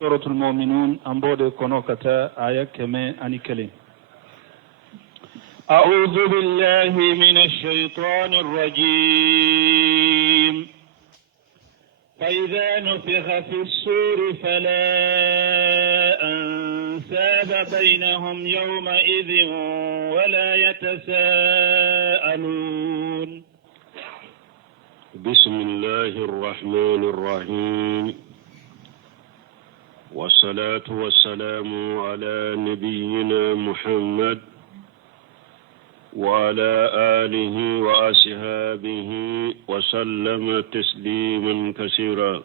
سورة المؤمنون أنبود كونوكتا آية كما أنكلي. أعوذ بالله من الشيطان الرجيم. فإذا نفخ في الصور فلا أنساب بينهم يومئذ ولا يتساءلون. بسم الله الرحمن الرحيم، والصلاة والسلام على نبينا محمد وعلى آله وأصحابه وسلم تسليما كثيرا.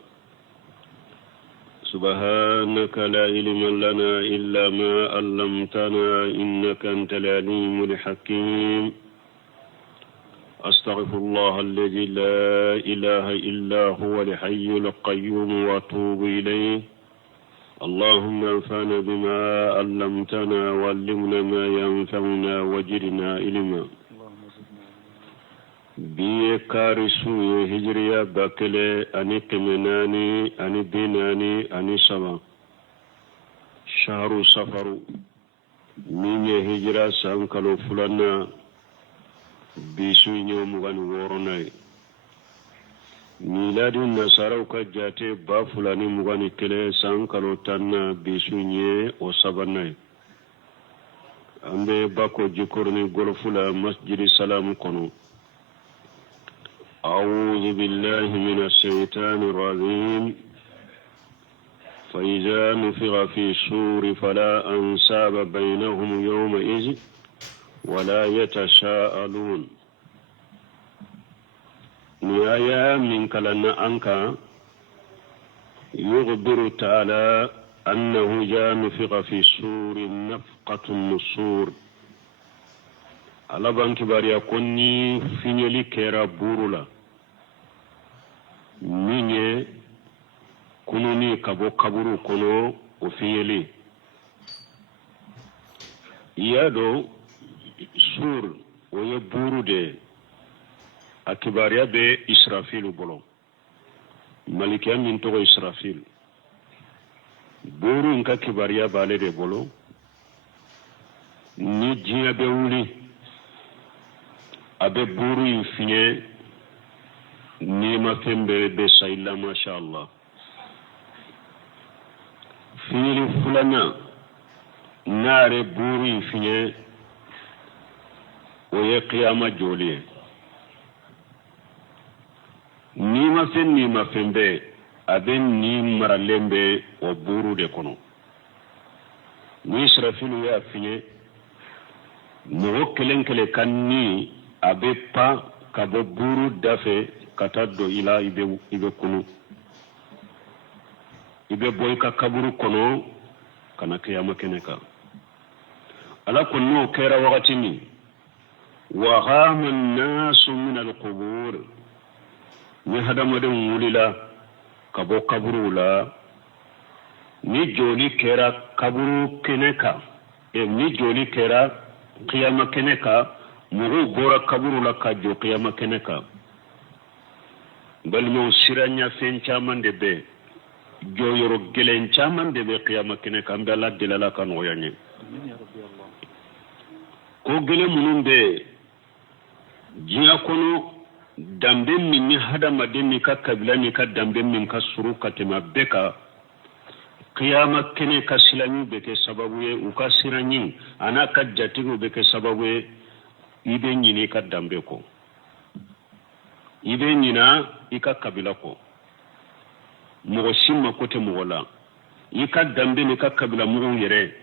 سبحانك لا علم لنا إلا ما علمتنا إنك أنت العليم الحكيم. أستغفر الله الذي لا إله إلا هو الحي القيوم وأتوب إليه. اللهم انفعنا بما علمتنا وعلمنا ما ينفعنا وزدنا علما. biye kari suye hijriya bakele ani kemenani ani binani ani sama shahru safaru minye hijra sankalo fulana bisu nyomugani woronai miladi nasaraw ka jate ba fulani mugani kele sankalo tanna bisu nye o sabanai ambe bako jikorni golfula masjidi salam kono. أعوذ بالله من الشيطان الرجيم. فإذا نفخ في الصور فلا أنساب بينهم يومئذ ولا يتساءلون. نهاية من كلنا أنك يخبر تعالى أنه إذا نفخ في الصور نفقة النصور. alaban kibar ya konni finyeli kera burula minye kununi kabo kaburu kono o finyeli iyado sur oye buru de akibaria be Israfil bolo malikia min togo Israfil buru nka kibaria bale de bolo ni jiya be wuli abe buru infinye nima fembere be sayla masha Allah. Fili fulana nare buru infinye oye qiyama joliye nima fembe abe ni maralembe o buru de kono ni Israfilu ya finye mo kelenkele kanni abe pa kabo buru dafe katado ila ibe kunu ibe boy ka kaburu kono kana kiyama keneka ala kunno kera wakati ni wa ghama an-nas min al-qubur ni hadama de mulila kabo kaburu la ni joli kera kaburu keneka ni joli kera kiyama keneka mugu gora kaburu la ka jo qiyama keneka bal mo siranya fen chaman de be jo yoro gelen chaman de be qiyama keneka mbala dilala kan woyanye ko gele munum be jiya kono dambe min hada madini ka kabila ni ka dambe min ka suru katima beka qiyama keneka silanyu be ke sababu ye u ka siranyi ana ka jatigo be ke sababu ye ibe nyini ka dambe ko ibe nyina ika kabila ko mogo simma kote mogola ika dambe ni ka kabila mogo yere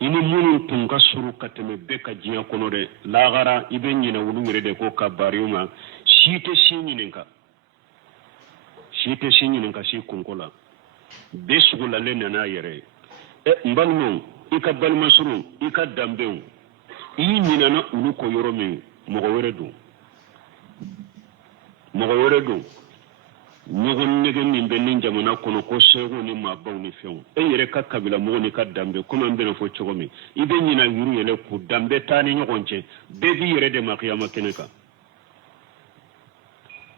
ini munu tunga suru kateme beka jiya kono de lagara ibe nyina wulu yere de ko ka bariuma shite shinyinka shi kunkola besugula lena na yere mbalmo ika balmasuru ika dambe iyi nyina na ulu ko yoro mi mogo were du mogo nege min be nin jamana kono ko sego ni mabaw ni few yere ka kabila mogo ni ka dambe kuma mbena fo chogo mi ibe nyina yuru yele ku dambe tani nyogonche bebi yere de makiyama keneka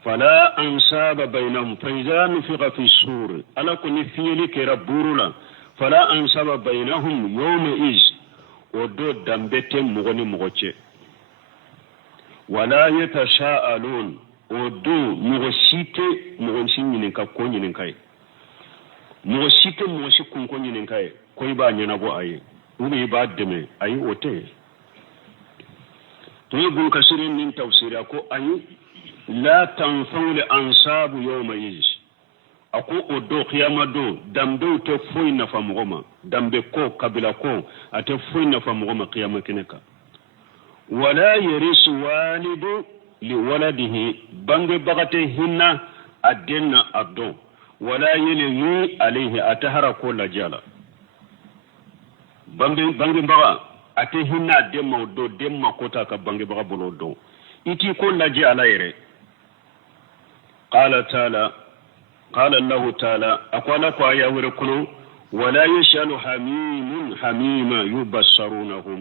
فلا أنساب بينهم فإذا نفخ في الصور ألا كن فيلي كربورلا fala ansaba bainahum yawma iz odo dambete mogoni mogoche wala yatashaalun odo mogosite mogonsi nyinin ka ko nyinin kai mogosite mogosi kun ko nyinin kai ko ba nyana go ayi ubi ba deme ayi ote to yibul kasirin min tafsira ko ayi la tanfa'u ansabu yawma iz ako odo qiyama do dambe te foy na fa mogoma dambe ko kabila ko ate foy na fa mogoma qiyama kineka wala yarisu walidu li waladihi bange bagate hinna adenna addo wala yelmi alayhi atahara ko la jala bange baga ate hinna demma do demma kota ka bange baga bolo do iti ko la jala yere qala ta'ala قال الله تعالى أقول لك يا وركنو ولا يشأل حميم حميما يبصرونهم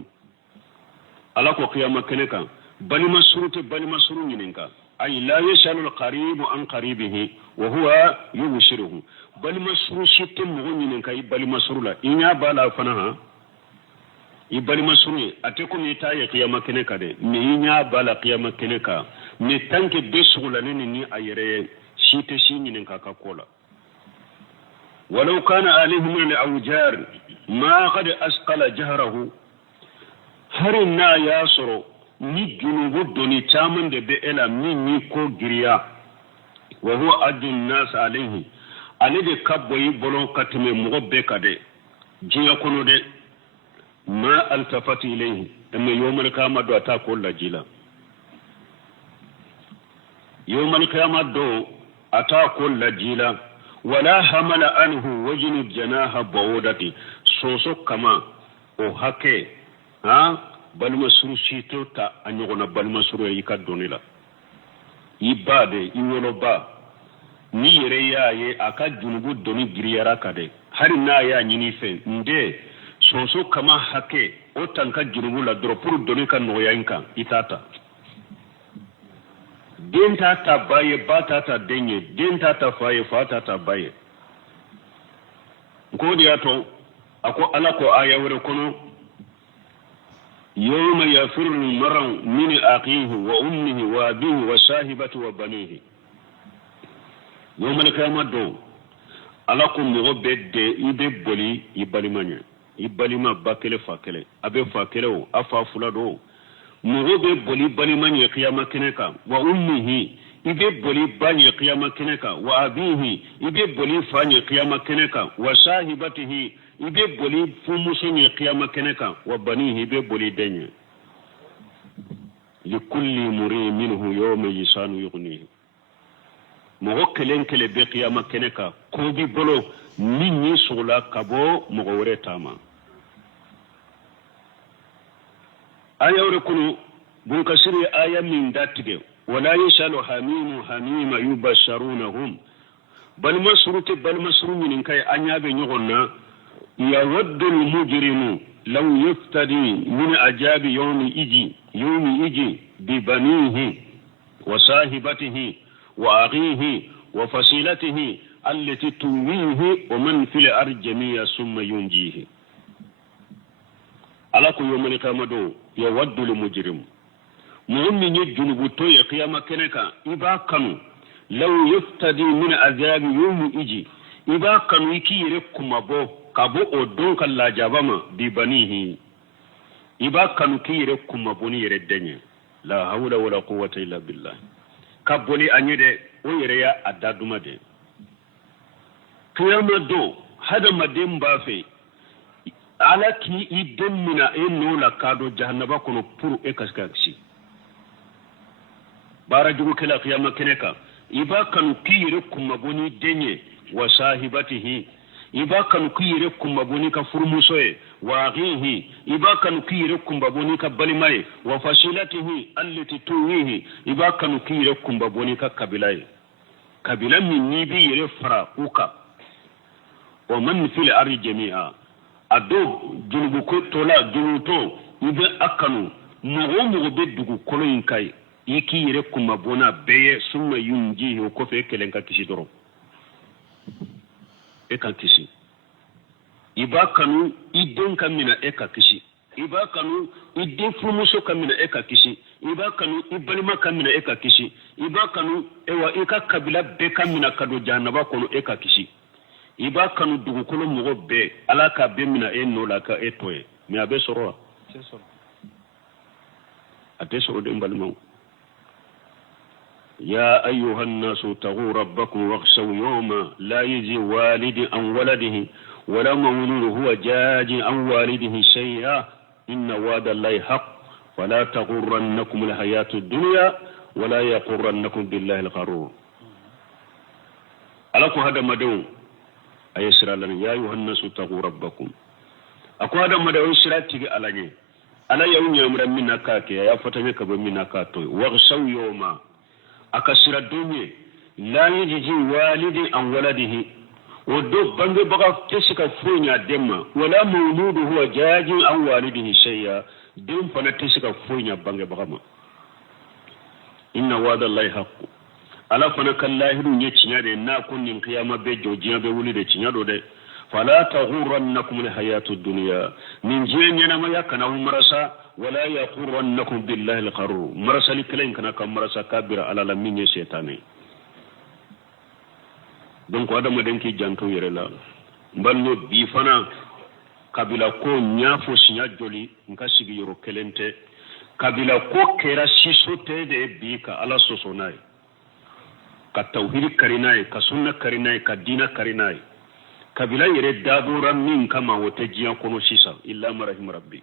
على قيامة كنكا بل مسرور ينكا أي لا يشأل القريب عن قريبه وهو يبشره بل مسرور شتم ينكا بل مسرور لا إنيا بالا فنها ibali masuru ateko mi taye qiyama keneka de mi nya bala qiyama keneka mi tanke besugula ni ayere shite shinin kaka kola walau kana alihim min awjar ma qad asqala jahrahu harina yasro ni junubu doni chaman de be ela ni ko giriya wa huwa adun nas alayhi alide kabboyi bolon katime mo be kade jiya kono de ma altafati ilayhi amma yawmal qiyamah do ata ko lajila yawmal qiyamah do ata ko lajila wala hamala anhu wajnu janaha bawdati soso kama o hake ha balma suru sito ta anyogona balma suru yi ka donila ibade iwolo ba ni yere yaye aka junubu doni giriyara kade hari na ya nyini fe nde soso kama hake o tanka junubu la dro pour doni kan no yanka itata denta ta baye batata denye denta ta faye fatata baye ko dia to ako ala ko aya wore kono yawma yafirru al-mar'u min aqihi wa ummihi wa abihi wa sahibati wa banihi yawma al-qiyamah do ala ko mo bedde ibe boli ibalimanya ibalima bakele fakele abe fakele o afa fulado mo be boli balimanya qiyamah keneka wa ummihi ibe boli banye qiyamah keneka wa abihi ibe boli fanye qiyamah keneka wa sahibatihi ibe boli fumuso ni qiyamah keneka wa banihi ibe boli denye likulli muri minhu yawma yisanu yughnihi mo kelen kele be qiyamah keneka ko bi bolo minni sula kabo mo wore tama ayawre kunu bun kasiri aya min datige ولا يسأل حميم حميم يبشرونهم بل مسرور من كاي أنيا بنيغنا يود المجرم لو يفتدي من عذاب يوم يجي ببنيه وصاحبته وأخيه وفصيلته التي تويه ومن في الأرض جميعا ثم ينجيه على كل يوم القيامة يود المجرم mu'min junubu to ya qiyama keneka iba kanu law yuftadi min azab yawm iji iba kanu ikire kumabo kabo odon kala jabama bi banihi iba kanu kire kumabo ni yere denye la hawla wala quwwata illa billah kaboni anyede o yere ya adaduma de qiyama do hada madem bafe alaki idemmina enno la kado jahannaba kono pour e kaskaksi bara jugu kala qiyama keneka iba kanu kire kumaboni denye wa sahibatihi iba kanu kire kumaboni ka furmusoe wa aghihi iba kanu kire kumaboni ka balimaye wa fasilatihi allati tuwihi iba kanu kire kumaboni ka kabilaye kabila min nibi yere fara uka wa man fil ardi jami'a ado junubu ko tola junuto ibe akanu mugo be dugu koloyin kai iki yere kuma bona beye summa yunji ko fe kelen ka kisi doro e kan kisi iba kanu idden kamina eka kisi iba kanu idden fumuso kamina eka kisi iba kanu ibalima kamina eka kisi iba kanu ewa eka kabila be kamina kado jahannaba kono eka kisi iba kanu dugukolo mogo be ala ka be mina no la ka etoye mi abe soro ate soro de mbalima يا أيها الناس اتقوا ربكم واخشوا يوما لا يجزي والد عن ولده ولا مولود هو جاج عن والده شيئا إن وعد الله حق فلا تغرنكم الحياة الدنيا ولا يغرنكم بالله الغرور ألكم هذا مدعو أيسر لنا يا أيها الناس اتقوا ربكم أكو هذا مدعو يسر تيجي على ala yawu nyamra mina kake ya fatame ka ba mina ka to waghsaw yawma akasira dunye la yajiji walidi an waladihi wodo bange baga tesika funya demma wala mawludu huwa jaji an walidihi shay'a dem fana tesika funya bange baga ma inna wa'da allahi haqq ala fana kallahiru nye cinyade na kunnin qiyama be jojiya be wuli de cinyado de فلا تغرنكم الحياة الدنيا من جينا ما يكنا مرسا ولا يغرنكم بالله الغرور مرسا لكلين كنا كم مرسا كبير على لمن شيطاني donc adama denki janto yerela mbalno bi fana kabila ko nyafo sinya joli nka sigi yoro kelente kabila ko kera sisote de bi ka ala sosonai ka tauhid karinai ka sunna karinai ka dina karinai kabila yere dabura min kama wote jiya kono sisa illa marahim rabbi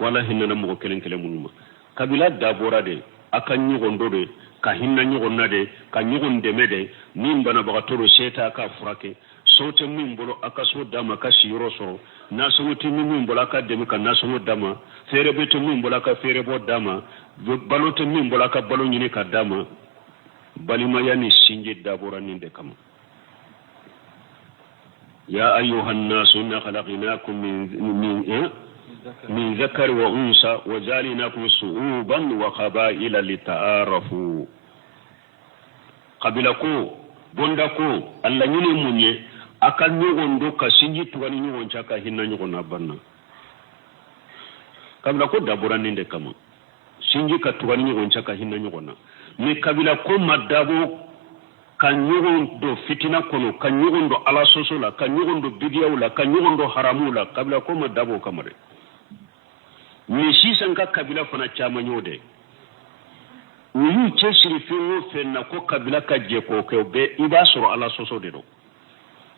wala hinna mo kelen kelen munuma kabila dabura de akan nyugondo de ka hinna nyugonna de ka nyugonde mede min bana bagatoro seta ka furake sote min bolo akaso dama ka shiro so na soti min bolo aka de ka na so dama fere beto min bolo aka fere bo dama balote min bolo aka balo nyine ka dama balima yani sinje dabura ninde kama يا أيها الناس إنا خلقناكم من ذكر وأنثى وجعلناكم شعوبا وقبائل لتعارفوا قبلكو بندكو الله يني مني أكل نيغوندو كسنجي توغاني نيغونشا كهنا نيغونا بنا قبلكو دابورا نيندي كما سنجي كتوغاني نيغونشا كهنا نيغونا مي قبلكو مدابو kanyugon do fitina kono kanyugon do ala sosola kanyugon do bidiyawla kanyugon do haramula kabila ko ma dabo kamare mi sisan ka kabila fana chama nyode uyu chesiri fiwo fenna ko kabila ka je ko ke be ibasoro ala soso de do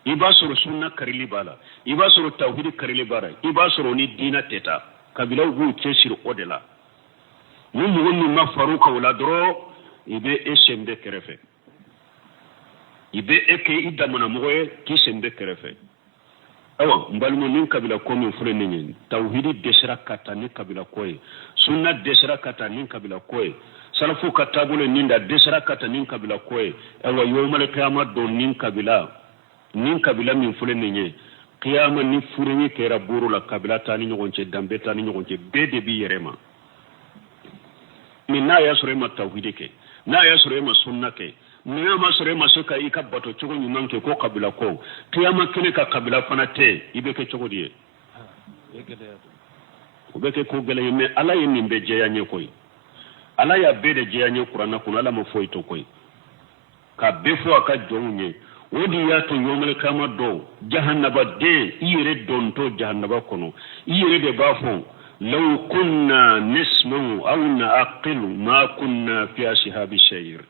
ibasoro sunna karili bala ibasoro tawhid karili bara ibasoro ni dina teta kabila uyu chesiri odela mu wonni ma faruka wala dro ibe esembe kerefe ibe eke idamana moye kisembe kerefe awa mbalmo nin kabila ko min fure nin tawhidi desra kata ni kabila koy sunna desra kata nin kabila koy salafu katabule ninda desra kata nin kabila koy awa yowmal qiyamah don nin kabila min fure nin qiyamah ni fure ni kera buru la kabila tani nyogonche dambe tani nyogonche bede bi yerema minna yasurema tawhidi ke na yasurema sunna ke niya masore masoka ika bato chogo nyumanke ko kabila ko kiyama kene ka kabila fana te ibeke chogo die ubeke ko gele yeme ala yemi mbeje ya nyekoy ala ya bede je ya nyekurana kuna ala mafoi to koy ka befo aka jonye wodi ya to yomale kama do jahannaba de ire donto jahannaba kono ire de bafo law kunna nismu aw na'qilu ma kunna fi ashabi shayr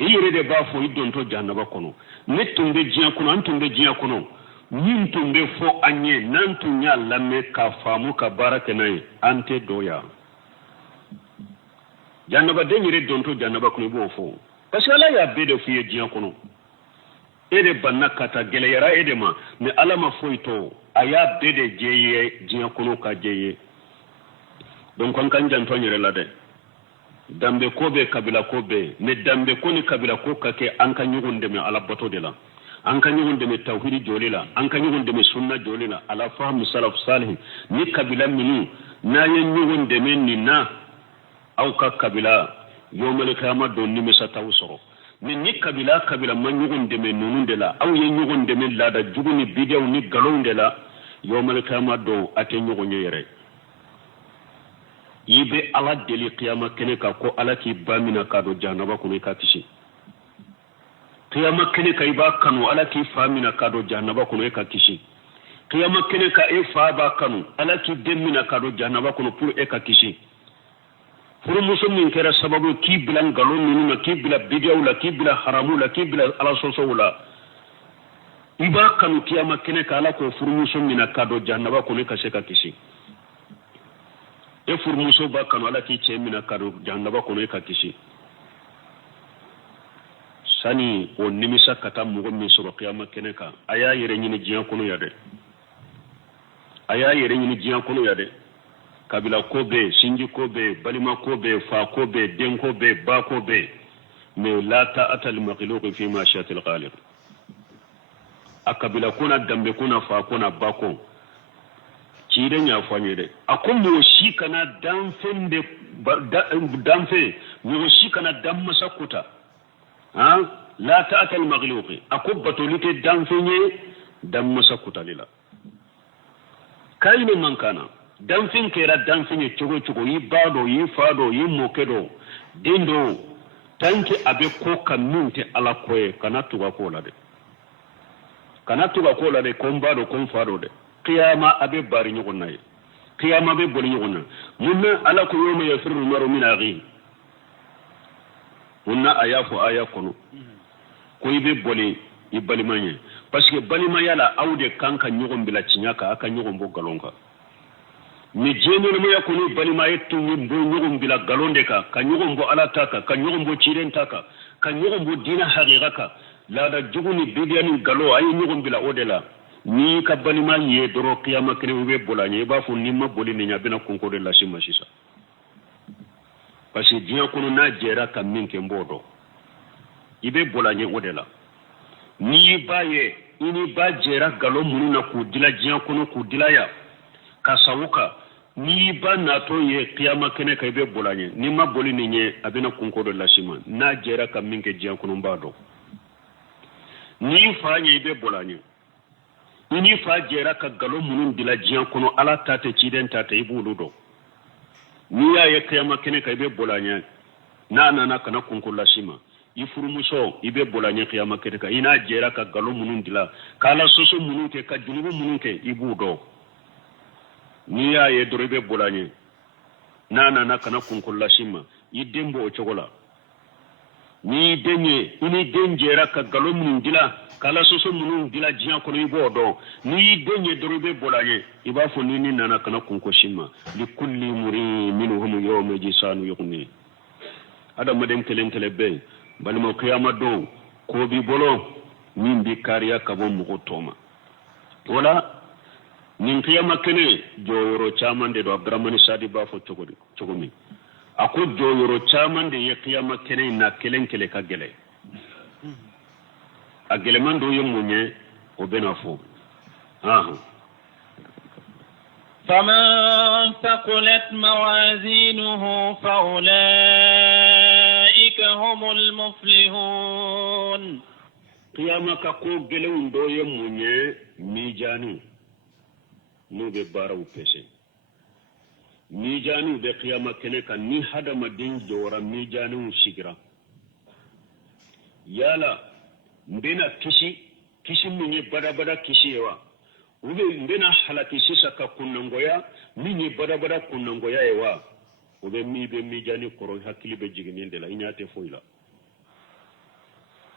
yere de ba fo idonto jannaba kono netumbe jiya kono antumbe jiya kono min tumbe fo anye nantunya lamme ka famu ka baraka nay ante doya jannaba de yere donto jannaba kono bo fo parce que ala ya bede fiye jiya kono ede banna kata gele yara ede ma me ala ma foito aya bede jeye jiya kono ka jeye donc kan janto nyere la de dambe ko be kabila ko be ne dambe ko ni kabila ko kake an kan yugunde me ala bato de la an kan yugunde me tawhidi jolila an kan yugunde me sunna jolila ala fahmu salaf salih ni kabila minu na yen yugunde men ni na aw ka kabila yawmal qiyamah don ni me sa tawsoro min ni kabila ma ɲɔgɔn dɛmɛ ninnu de la aw ye ɲɔgɔn dɛmɛ laada jugu ni bidiyaw ni galonw de la yawmal qiyama don a tɛ ɲɔgɔn ye yɛrɛ i bɛ ala deli qiyama kɛnɛ kan ko ala k'i ba mina k'a don jahanaba kɔnɔ i ka kisi qiyama kɛnɛ kan i b'a kanu ala k'i fa mina k'a don jahanaba kɔnɔ i ka kisi qiyama kɛnɛ kan e fa b'a kanu ala k'i den mina k'a don jahanaba kɔnɔ pour e ka kisi furumuso min kɛra sababu k'i bila ngalon ninnu na k'i bila bidiyaw la k'i bila haramu la k'i bila ala sɔsɔw la i b'a kanu qiyama kɛnɛ kan ala k'o furumuso mina k'a don jahanaba kɔnɔ i ka se ka kisi e furumuso b'a kanu ala k'i cɛ mina k'a don jahanaba kɔnɔ i ka kisi sani o nimisa ka taa mɔgɔ min sɔrɔ qiyama kɛnɛ kan a y'a yɛrɛ ɲini diɲɛ kɔnɔ ya dɛ a y'a yɛrɛ ɲini diɲɛ kɔnɔ ya dɛ kabila ko bɛ yen sinji ko bɛ yen balima ko bɛ yen fa ko bɛ yen den ko bɛ yen ba ko bɛ yen mais la ta'ata li makhluqin fi ma'shiyatil khaliq a kabila ko na danbe ko na fa ko na ba ko ci den ya fɔ an ye dɛ a ko mɔgɔ si kana danfɛn de danfɛn mɔgɔ si kana danmasa kuta la ta'ata li makhluqin a ko batoli tɛ danfɛn ye danmasa kutali la kayi man kana danfin kera danfin ye cogo cogo i ba do i fa do i mɔkɛ do den do tanke a bɛ ko ka min tɛ ala ko ye kana tuga ko la dɛ kana tuga ko la dɛ ko n ba do ko n fa do dɛ qiyama a bɛ bari ɲɔgɔn na ye qiyama bɛ boli ɲɔgɔn na mun na ala ko yawma yafirru al-mar'u min akhihi mun na a y'a fɔ aya kɔnɔ ko i bɛ boli i balima ye parce que balimaya la aw de kan ka ɲɔgɔn bila tiɲɛ kan a ka ɲɔgɔn bɔ galon kan ni jeenolmaya koni balimaye tunni bo ɲɔgɔn bila galon de kan ka ɲɔgɔn bɔ ala ta kan ka ɲɔgɔn bɔ ciren ta kan ka ɲɔgɔn bɔ diinɛ haqiqa kan laada jugu ni bidiya ni galo a ye ɲɔgɔn bila o de la ni ka balima ye dɔrɔn qiyama kelen u bɛ boli a ɲɛ i b'a fɔ ni ma boli nin ɲɛ a bɛna konko de lase ma sisan parce que diɲɛ kɔnɔ n'a jɛra ka min kɛ n b'o dɔn i bɛ boli a ɲɛ o de la n'i b'a ye i ni ba jɛra galo minnu na k'u dila diɲɛ kɔnɔ k'u dila yan ka sabu kan n'i ba natɔ ye qiyama kɛnɛ kan i bɛ boli a ɲɛ n'i ma boli nin ɲɛ a bɛna kunko dɔ lase ma n'a jɛra ka min kɛ diɲɛ kɔnɔ n b'a dɔn n'i fa ɲɛ i bɛ boli a ɲɛ i ni fa jɛra ka galo minnu dila diɲɛ kɔnɔ ala ta tɛ ciden ta tɛ i b'olu dɔn n'i y'a ye qiyama kɛnɛ kan i bɛ boli a ɲɛ n'a nana kana kunko lase ma i furumuso i bɛ boli a ɲɛ qiyama kɛnɛ kan i n'a jɛra ka galo minnu dila k'ala soso minnu kɛ ka junubu minnu kɛ i b'u dɔn n'i y'a ye dɔrɔn i bɛ boli a ɲɛ n'a nana kana kunko lase ma i den b'o cogo la n'i den ye i ni den jɛra ka galo minnu dila k'ala soso minnu dila diɲɛ kɔnɔ i b'o dɔn n'i den ye dɔrɔn i bɛ boli a ɲɛ i b'a fɔ ni nana kana kunko si ma li kulli murin minhum yawma jisanu yughni adamaden kelen kelen bɛ yen balima qiyama don ko b'i bolo min b'i kariya ka bɔ mɔgɔ tɔ ma wala nin qiyama kɛnɛ jɔyɔrɔ caman de don abdurahmani sadi b'a fɔ cogo min a ko jɔyɔrɔ caman de ye qiyama kɛnɛ in na kelen kelen ka gɛlɛ a gɛlɛman dɔw ye mun ye o bɛna fɔ فمن ثقلت موازينه فأولئك هم المفلحون قيامة كو gɛlɛnw dɔw ye mun ye mijaani n'u bɛ baaraw pese mijaaniw bɛ qiyama kɛnɛ kan ni hadamaden jɔra mijaaniw sigira yala n bɛna kisi min ye badabada kisi ye wa ou bien n bɛna halaki sisan ka kunnangoya min ye badabada kunnangoya ye wa o bɛ min bɛ mijaani kɔrɔ hakili bɛ jiginin de la i ɲɛ tɛ foyi la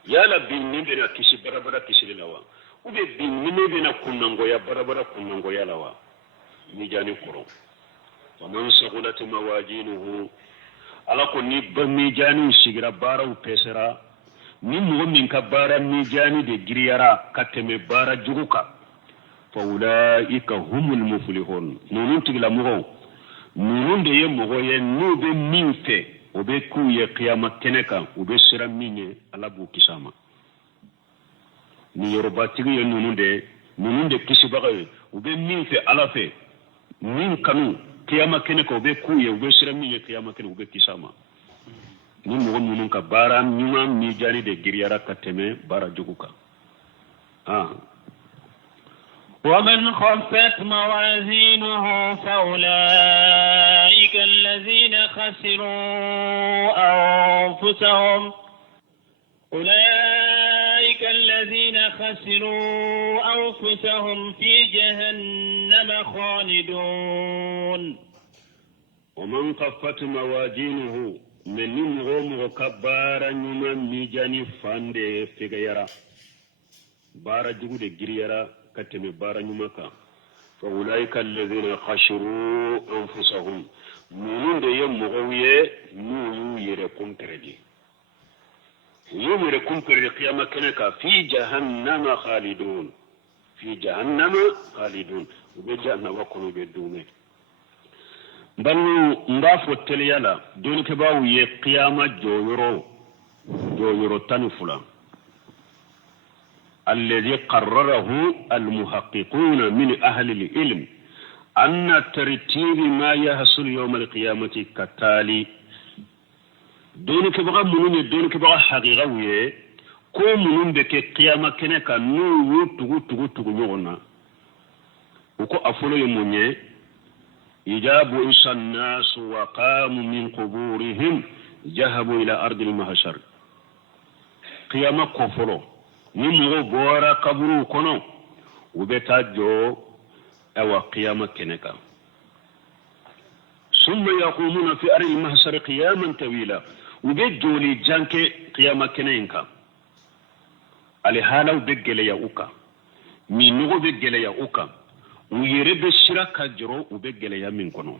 yala bi nin bɛna kisi badabada kisili la wa ou bien bi nin bɛna kunnangoya badabada kunnangoya la wa mijaani kɔrɔ faman saqulat mawazinuhu ala ko ni ba mijaani sigira baaraw pɛsɛra ni mɔgɔ min ka baara mijaani de giriyara ka tɛmɛ baara jugu kan fa ulaika humul muflihun ninnu tigilamɔgɔw ninnu de ye mɔgɔ ye n'u bɛ min fɛ o bɛ k'u ye qiyama kɛnɛ kan u bɛ siran min ye ala b'u kisi a ma ni yɔrɔbatigi ye ninnu de kisibaga ye u bɛ min fɛ ala fɛ min kanu qiyama kɛnɛ kan u bɛ k'u ye u bɛ siran min ye qiyama kɛnɛ u bɛ kisi a ma ni mogo munun ka bara nyuma mi jari de giriyara kateme bara juguka ومن خفت موازينه فأولئك الذين خسروا أنفسهم في جهنم خالدون ومن خفت موازينه من نمغو كبارا نما ميجاني فاندي فيغيرا بارا جوغو دي جريرا كتمي بارا نمكا فأولئك الذين خسروا أنفسهم منون دي يمغوية نو يركم كردي يوم يركم كردي قيامة كنكا في جهنم خالدون في جهنم خالدون وبجانا وكونوا بدونه بل ndafo teliyala doni ke bawu ye qiyama joyoro tanfula الذي قرره المحققون من أهل العلم أن ترتيب ما يحصل يوم القيامة كالتالي دون كبغى منون دون كبغى حقيقة ويه كو منون بك قيامة كنكا نو تغو نغنا وكو أفولو يمونيه إجاب إنسى الناس وقاموا من قبورهم ذهبوا إلى أرض المحشر قيامة كفروا نمو بورا قبروا كنو وبتاجو أو قيامة كنكا ثم يقومون في أرض المحشر قياما طويلا وبجولي جانك قيامة كنينكا الحالة بجلي يا أوكا منو بجلي يا أوكا ويرب الشركة جرو وبجلي يا من كنو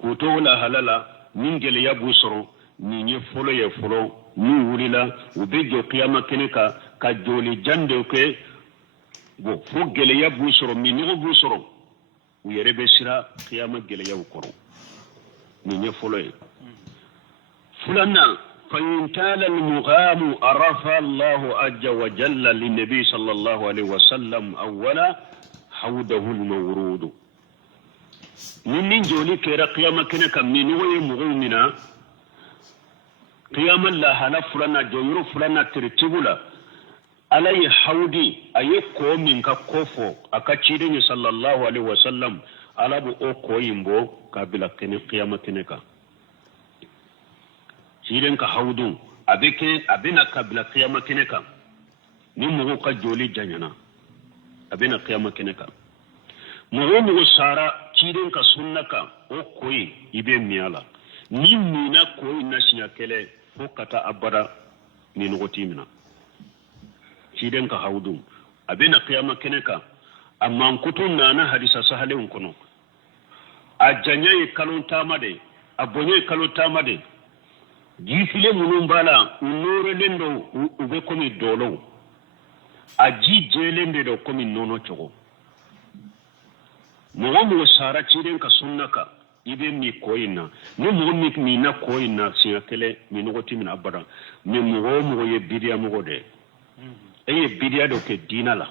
كوتولا هلالا من جلي يا بوسرو نيني فلو يفلو نوليلا وبيجو قيامة كنكا كجولي جاندوكي فو جلي يا بوسرو منو بوسرو ويرب الشرا قيامة جلي يا وكرو نيني فلو فلنا فإن تال المغام عرف الله عز وجل للنبي صلى الله عليه وسلم أولا حوده المورود من جولي كيرا قيامة كنكا من وي مغومنا قياما لا هلا فلنا جويرو فلنا ترتبولا علي حودي أيكو من كوفو أكتشيرين صلى الله عليه وسلم على بو أوكو يمبو قابل قيامة كنكا shirin ka haudu abina kabila qiyama kineka ni mugo ka joli janyana abina qiyama kineka mugo sara shirin ka sunnaka o koyi ibe miyala ni mina koyi na shinya kele ko kata abada ni nugoti mina shirin ka haudu abina qiyama kineka amma kutun na hadisa sahalen kono a janye kalon tamade a bonye kalon tamade jifile munun bala unore lendo ube komi dolo aji jelende do komi nono chogo mo sara chiren ka sunnaka ibe mi koyina no mo mi na koyina siakele mi no goti min abada mi mo ye bidia mo de eye bidia do ke dinala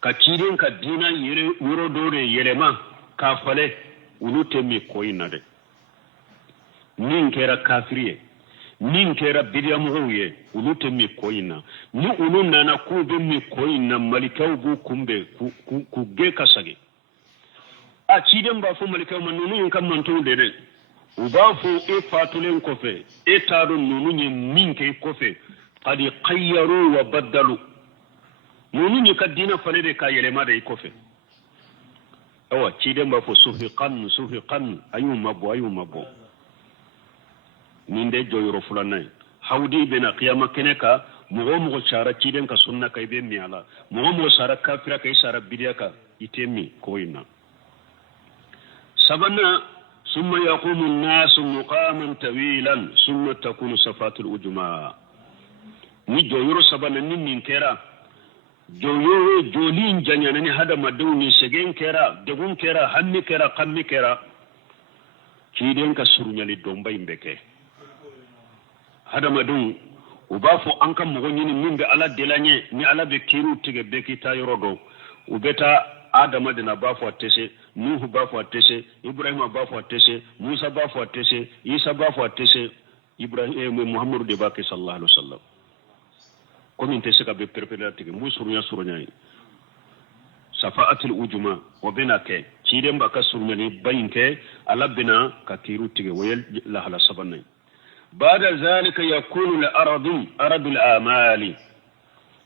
ka chiren ka dina yere yoro dore yerema ka fale ulute mi koyina de nin kera kafiriye nin kera bidiyamuye ulu te mi koyina ni ulu nana ku be mi koyina malikaw bu kumbe ku ge kasage a ciden ba fu malikaw man nunu yin kam mantu de u ba fu e fatulen kofe e taro nunu ni min ke kofe qad qayyaru wa badalu nunu ni kadina fale de ka yele ma de kofe awa ciden ba fu sufiqan ayu mabo ninde joyro fulanay hawdi bena qiyama keneka mugo chara ciden ka sunna kay be miala mugo sara kafira kay sara bidiya ka itemi koyna sabana summa yaqumu an-nas muqaman tawilan summa takunu safatul ujma ni joyro sabana nin kera joyro jolin janyana ni hada maduni segen kera degun kera hammi kera qammi kera ciden ka surunyali dombay mbeke hada madun ubafo anka mugo nyini mimbe ala delanye ni ala be kiru tige be kita yorodo ubeta adama dina ba fo tese nuhu ba fo tese ibrahima ba fo tese musa ba fo tese isa ba fo tese ibrahim muhammadu de bake sallallahu alaihi wasallam ko min tese ka be perpela tigi mu surunya safaatul ujuma wa binake ciden ba ka surunya ni bayinke alabina ka kiru tigi wayel la hala sabanay ba'da zalika yakunu al-ardu al amali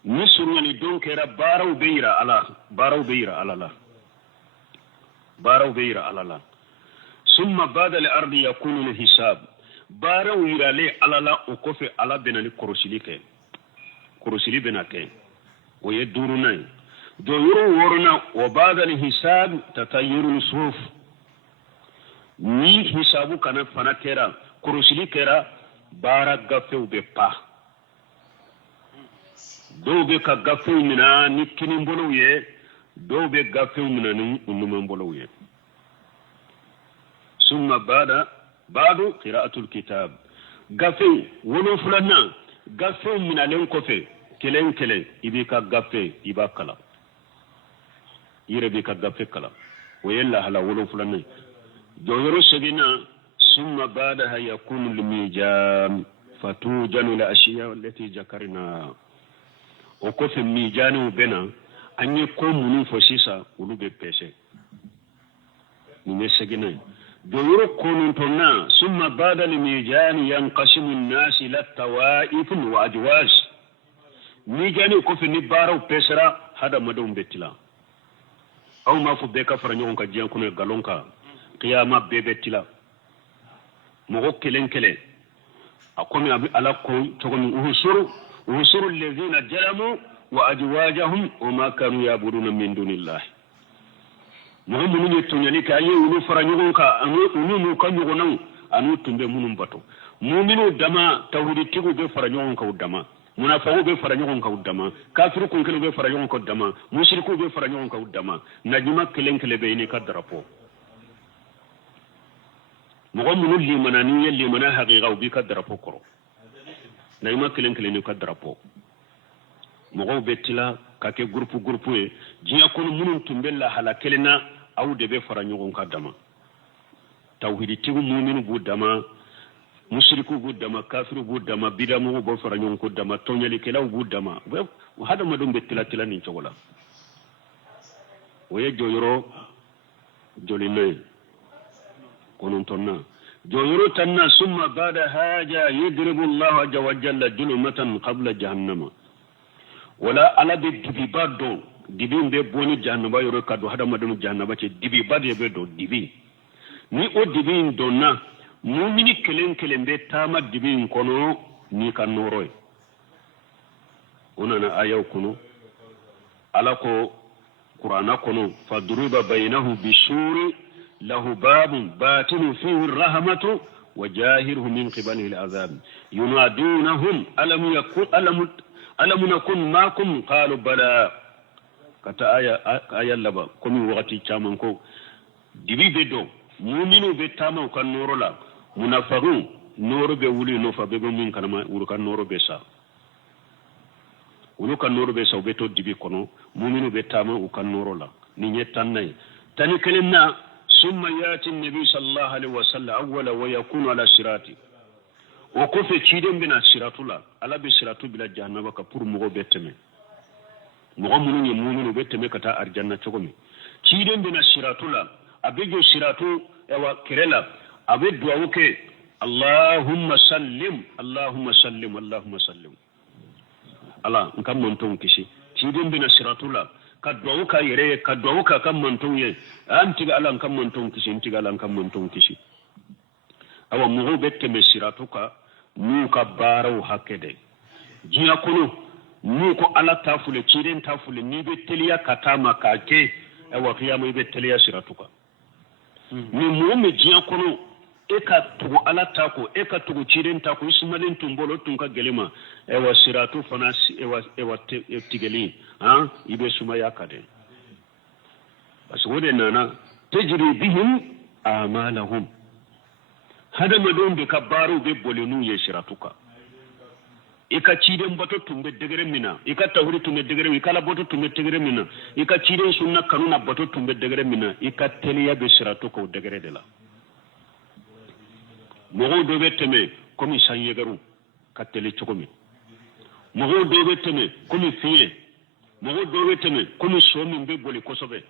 نسرنا لدونك بارو بيرا على الله ثم بعد الأرض يكون الحساب بارو يرا لي على الله وكفي على بنا كروسلي بناك ويدورنا دورو ورنا وبعد الحساب تطير الصوف ni hisabu kana fana kera كروسلي كرا بارا غفو بپا dɔw bɛ ka gafew mina ni kinimbolow ye dɔw bɛ gafew mina ni numanbolow ye summa ba'du qira'atul kitab gafew wolonfilanan gafew minalen kɔfɛ kelen kelen i b'i ka gafe i b'a kala i yɛrɛ b'i ka gafe kala o ye lahala wolonfilanan jɔyɔrɔ seginna summa ba'daha yakunu al-mizan fatujanu al-ashiya allati zakarna o kɔfɛ mijaaniw bɛ na an ye ko minnu fɔ sisan olu bɛ pɛsɛ nin ye seginna ye jɔyɔrɔ kɔnɔntɔnnan summa ba'da al-mijaani yanqasimu an-naas ila tawaa'if wa ajwaaz mijaaniw kɔfɛ ni baaraw pɛsɛra hadamadenw bɛ tila aw m'a fɔ bɛɛ ka fara ɲɔgɔn kan diɲɛ kɔnɔ galon kan kiyama bɛɛ bɛ tila mɔgɔ kelen kelen a komi a bɛ ala ko cogo min uhsuru alladhina jalamu wa ajwajahum wa ma kanu ya'buduna min dunillah mɔgɔ minnu ye tɔɲɔli kɛ an ye olu fara ɲɔgɔn kan olu n'u ka ɲɔgɔnnaw ani tun bɛ minnu bato mu'minu dama tawhiditigiw bɛ fara ɲɔgɔn kan u dama munafiqu bɛ fara ɲɔgɔn kan u dama kafiru kun kelen bɛ fara ɲɔgɔn kan u dama mushriku bɛ fara ɲɔgɔn kan u dama najima kelen kelen bɛ yen ka darapo mɔgɔ minnu limana ni ye limana haqiqa u b'i ka darapo kɔrɔ najima kelen kelen ni ka darapo mɔgɔw bɛ tila ka kɛ groupe ye diɲɛ kɔnɔ minnu tun bɛ lahala kelen na aw de bɛ fara ɲɔgɔn kan dama tawhiditigiw mu'minu b'u dama mushriku b'u dama kafiru b'u dama bidamugu b'u fara ɲɔgɔn ko dama tɔɲɛlikɛlaw b'u dama hadamadenw bɛ tila nin cogo la o ye jɔyɔrɔ jɔlenna ye kɔnɔntɔnnan jɔyɔrɔ tanna summa ba'da haja yudribu Allahu azza wa jalla julumatan qabla jahannama wala ala bɛ dibiba dɔn dibi bɛ bɔ ni jahannaba yɔrɔ ka don hadamadenw jahannaba cɛ dibiba de bɛ dɔn dibi ni o dibi in dɔnna mumini kelen kelen bɛ taama dibi in kɔnɔ n'i ka nɔɔrɔ ye o nana ayaw kɔnɔ ala ko kuranna kɔnɔ faduriba baynahu bisuri lahu babun batinu fihi rahmatu wa jahiruhu min qibalihi al'azab yunadunahum alam nakun ma'akum qalu bala kata aya laba komi wakati caman ko dibi be do mu'minu be tama kan noro la munafiqun noro be wuli no fa be min kanama wuru kan noro be sa wulu kan noro be sa be to dibi kono mu'minu be tama u kan noro la ni nyetan nay tani kelenna summa yati an-nabi sallallahu alaihi wasallam awwala wa yakunu ala sirati o ko fe ciden bina siratula ala be siratu bila jahannaba ka pour mogo be teme mogo munu ye mu'minu be teme kata arjanna cogomi ciden bina siratula abe jo siratu ewa kerela abe duwawu ke allahumma sallim ala nkam monton kisi ciden bina siratula ka duwawu ka yere ka duwawu ka kam monton ye antiga ala nkam monton kisi antiga ala nkam monton kisi awa mogo be teme siratu ka n'u ka baaraw hakɛ dɛ diɲɛ kɔnɔ n'u ko ala t'a fule ciden t'a fule n'i bɛ teliya ka taa ma k'a kɛ awa kiyama i bɛ teliya siratu kan mais mɔgɔ min diɲɛ kɔnɔ e ka tugu ala ta ko e ka tugu ciden ta ko i sumalen tun bolo tun ka gɛlɛn ma awa siratu fana awa tigɛli i bɛ sumaya ka dɛ parce que o de nana tajri bihim amalahum hadamadenw de ka baaraw bɛ boli n'u ye siratu kan ika ciden bato tumbe degere mina ika tawhid tumbe degere ika la bato tumbe degere mina ika ciden sunna kanuna bato tumbe degere mina ika teliya be siratu ko degere de la mogo do be teme komi sanyegaru ka teli chokomi mogo do be teme komi fiye mogo do be teme komi somi be boli kosobe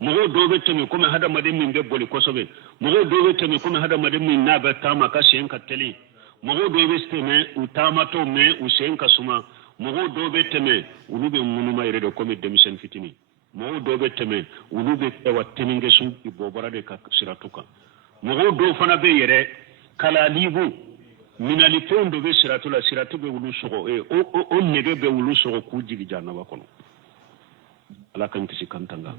mogo do be teme komi hada made min be boli kosobe mogo do be teme komi hada made min na be tama ka shen ka teli mogo do be teme utama to me ushen ka suma mogo do be teme ulu be munuma yere do komi demisen fitini mogo do be teme ulu be tawa teninge su ibobara de ka siratuka mogo do fana be yere kala libu minali pendo be siratula siratu be ulu sogo o nege be ulu sogo ku jigi janaba kono ala kan kisi kantanga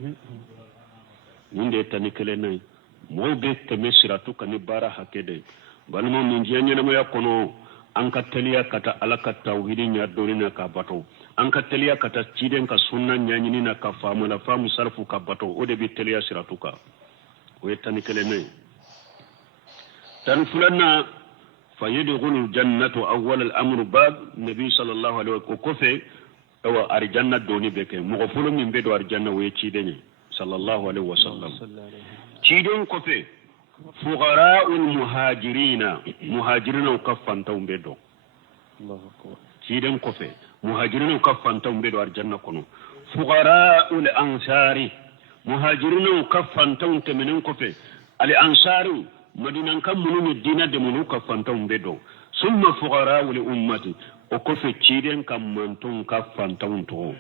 ninde tani kele nay mo be teme siratu kan bara hakede balmo min jenya na ya kono an ka taliya kata ala ka tawhidi nya dorina ka bato an ka taliya kata ciden ka sunna nyanyini na ka famu la famu sarfu ka bato o de be taliya siratu ka o tani kele nay tan fulanna fayadkhulu jannatu awwal al-amr bab nabi sallallahu alaihi wa sallam ko fe awa arjanna doni beke mo fulo min be do arjanna we cidenye sallallahu alaihi wa sallam ciden ko fe fuqara'ul muhajirina kaffanta umbe do Allahu akbar ciden ko fe muhajirina kaffanta umbe do arjanna kono fuqara'ul ansari muhajirina kaffanta umte menen ko fe al ansari madinan kan munu mi dina de munu ka fanta umbe do summa fuqara li ummati o ko fe ciden kam mantun ka fanta unto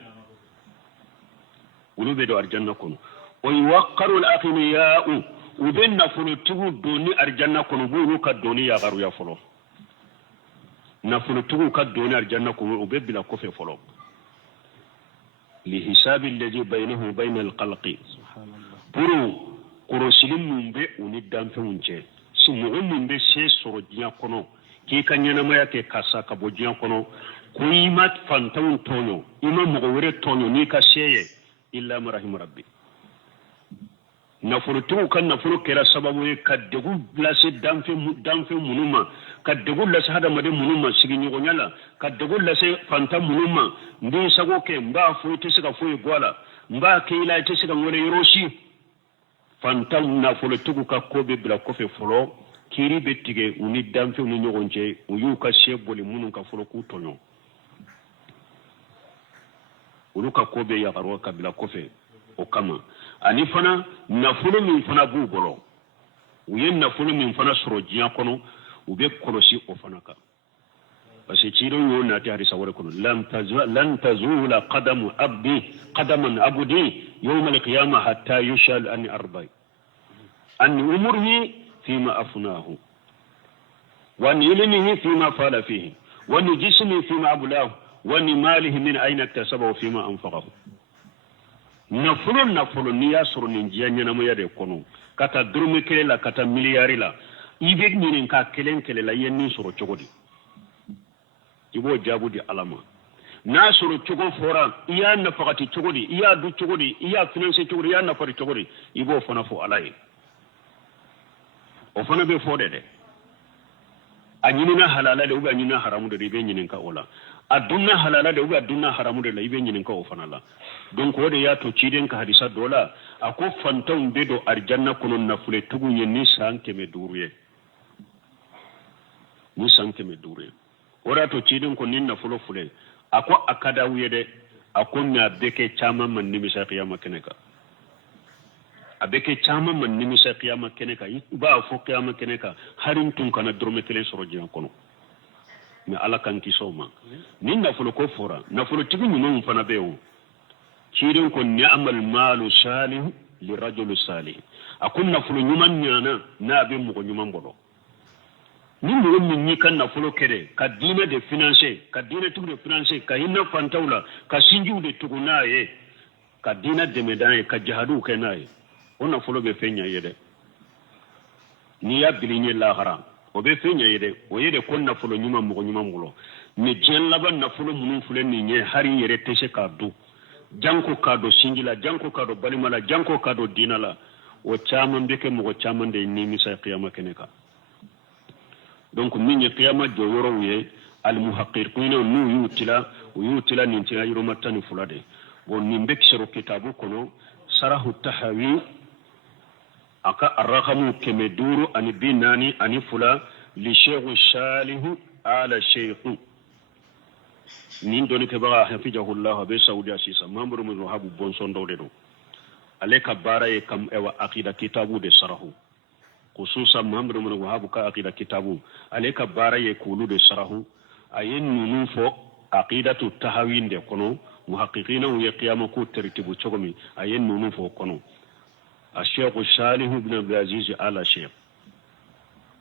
ulu be do arjanna kono o yuqaru al aqniya'u ubenna fulu tugu doni arjanna kono buru ka doni ya garu ya folo na fulu tugu ka doni arjanna kono ube bila ko fe folo li hisabi alladhi bainahu bayna al qalqi subhanallah buru korosilim mun be uni danfe unce si mogo mun be se soro diya kono ki ka ɲɛnamaya kɛ kasa ka bɔ diya kono ko i ma fantanw tɔɲɔ i ma mɔgɔ wɛrɛ tɔɲɔ n'i ka se ye illa marahim rabbi nafolotigiw ka nafolo kɛra sababu ye ka degu lase danfe minnu ma ka degu lase hadamaden minnu ma sigiɲɔgɔnya la ka degu lase fantan minnu ma n b'i sago kɛ n b'a fɔ i tɛ se ka foyi bɔ a la n b'a kɛ i la i tɛ se ka wele yɔrɔ si fantan nafolotigiw ka ko bɛ bila kɔfɛ fɔlɔ kiiri bɛ tigɛ u ni danfɛnw ni ɲɔgɔn cɛ u y'u ka se boli minnu ka fɔlɔ k'u tɔɲɔ olu ka ko bɛ yagarwa ka bila kɔfɛ o kama ani fana nafolo min fana b'u bolo u ye nafolo min fana sɔrɔ diɲɛ kɔnɔ u bɛ kɔlɔsi o fana kan parce que ciiro y'o nati hadisa wɛrɛ kɔnɔ lan tazula qadaman abdi yawma alqiyama hatta yushal an arba'i an umurihi fima afnahu wa an ilmihi fima fala fihi wa an jismihi fima ablahu wa an malihi min ayna iktasabahu fima anfaqahu nafolo ni y'a sɔrɔ nin diɲɛ ɲɛnamaya de kɔnɔ ka taa dɔrɔmɛ kelen la ka taa miliyari la i bɛ ɲinin ka kelen la i ye min sɔrɔ cogo di i b'o jaabu di ala ma n'a sɔrɔ cogo fɔra i y'a nafagati cogo di i y'a du cogo di i y'a financer cogo di i y'a nafari cogo di i b'o fana fɔ ala ye o fana bɛ fɔ de dɛ a ɲinina halala de a ɲinina haramu de i bɛ ɲininka o la a dunna halala de a dunna haramu de la i bɛ ɲininka o fana la donc o de y'a to ciden ka hadisa dɔ la a ko fantanw bɛ don arijanna kɔnɔ nafoletigiw ye ni san 500 ye ni san 500 ye o de y'a to ciden ko ni nafolo filɛ a ko a ka d'aw ye dɛ a ko mais a bɛ kɛ caman ma nimisa kiyama kɛnɛ kan a bɛ kɛ caman ma nimisa kiyama kɛnɛ kan i b'a fɔ kiyama kɛnɛ kan hari n tun kana dɔrɔmɛ kelen sɔrɔ diɲɛ kɔnɔ mais ala kan kisi o ma ni nafolo ko fɔra nafolotigi ɲumanw fana bɛ yen o ciden ko ni'amal malu salih li rajul salih a ko nafolo ɲuman ɲana n'a bɛ mɔgɔ ɲuman bolo ni mɔgɔ min y'i ka nafolo kɛrɛ ka diinɛ de financer ka diinɛtigiw de financer ka hinɛ fantaw la ka sinjiw de tugu n'a ye ka diinɛ dɛmɛ n'a ye ka jihadiw kɛ n'a ye o nafolo bɛ fɛn ɲɛ ye dɛ n'i y'a bili ɲɛ lahara o bɛ fɛn ɲɛ ye dɛ o ye de ko nafolo ɲuman mɔgɔ ɲuman bolo mais diɲɛ laban nafolo minnu filɛ nin ye hari yɛrɛ tɛ se k'a dun janko k'a dɔn sinji la janko k'a dɔn balima la janko k'a dɔn diinɛ la o caman bɛ kɛ mɔgɔ caman de ye nimisa kiyama kɛnɛ kan donc min ye kiyama jɔyɔrɔw ye المحققين نو يوتلا ننتيا يرومتاني فلادي ونبك شرو كتابو كنو سره التحوي أكا الرقم كمدورو أني بيناني أني فلا لشيخ الشالح على شيخ نين دوني كبا حفظه الله بسعودية سيسا مامبر من وهاب بونسون دودو عليك بارا كم اوا عقيدة كتابو دي سره خصوصا مامبر من وهاب كا عقيدة كتابو عليك بارا يقولو دي سره أين ننفو عقيدة التحوين دي كنو محققين ويقيام كو ترتيبو تشوغمي أين ننفو كنو الشيخ الصالح بن عبد العزيز على شيخ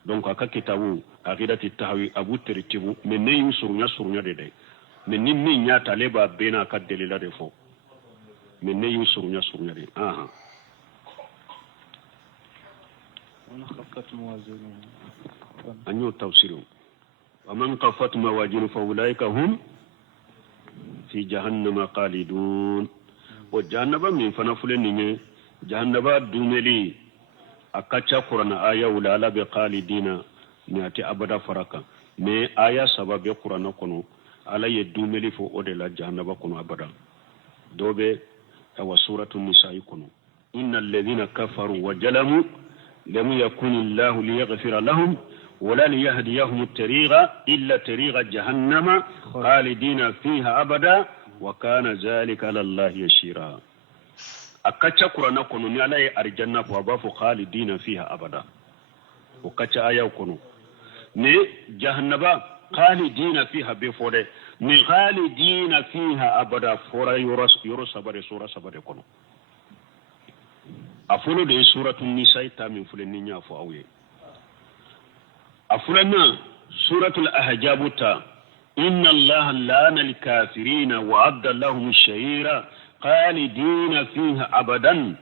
دونك aka kitabu aqidati tahwi abu tertibu men ne yusurunya de men ni min ya taleba bena ka delila de fo men ne yusurunya de aha wana khaffat mawazin anyo tafsiru wa man qaffat mawazin fa ulaika hum fi jahannama qalidun wa jahannama min fana fulani ne jahannaba dumeli akacha qur'ana aya ulala bi qalidina ni ati abada faraka me aya sababe qur'ana kono ala ye dumeli fo odela jahannaba kono abada dobe wa suratul nisa kono innal ladhina kafaru wa jalamu lam yakun illahu liyaghfira lahum ولا ليهديهم الطريق إلا طريق جهنم خالدين فيها أبدا وكان ذلك على الله يسيرا akacha qur'ana kono ni ala arjanna fa bafu khalidina fiha abada o kacha aya kono ne jahannaba khalidina fiha be fode ni khalidina fiha abada fora yoro sabare sura sabare kono afulu de suratul nisa ta min fulen ni nya fo awye afulana suratul ahzab ta inna allaha lana al-kafirina wa adda lahum ash-shayira خالدين فيها أبدا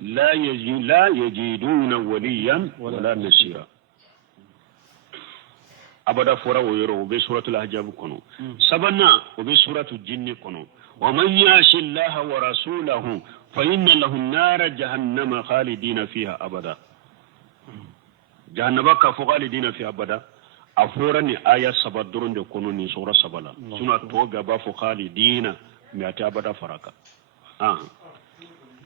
لا يجدون وليا ولا نصيرا أبدا فورا ويرو بسورة الأحزاب كنو سبنا وبسورة الجن كنو ومن يعص الله ورسوله فإن له النار جهنم خالدين فيها أبدا جهنم كفو خالدين فيها أبدا أفورني آية سبدرون دي كنو ني سورة سبلا سنة توقع بافو خالدين مئة أبدا فرقا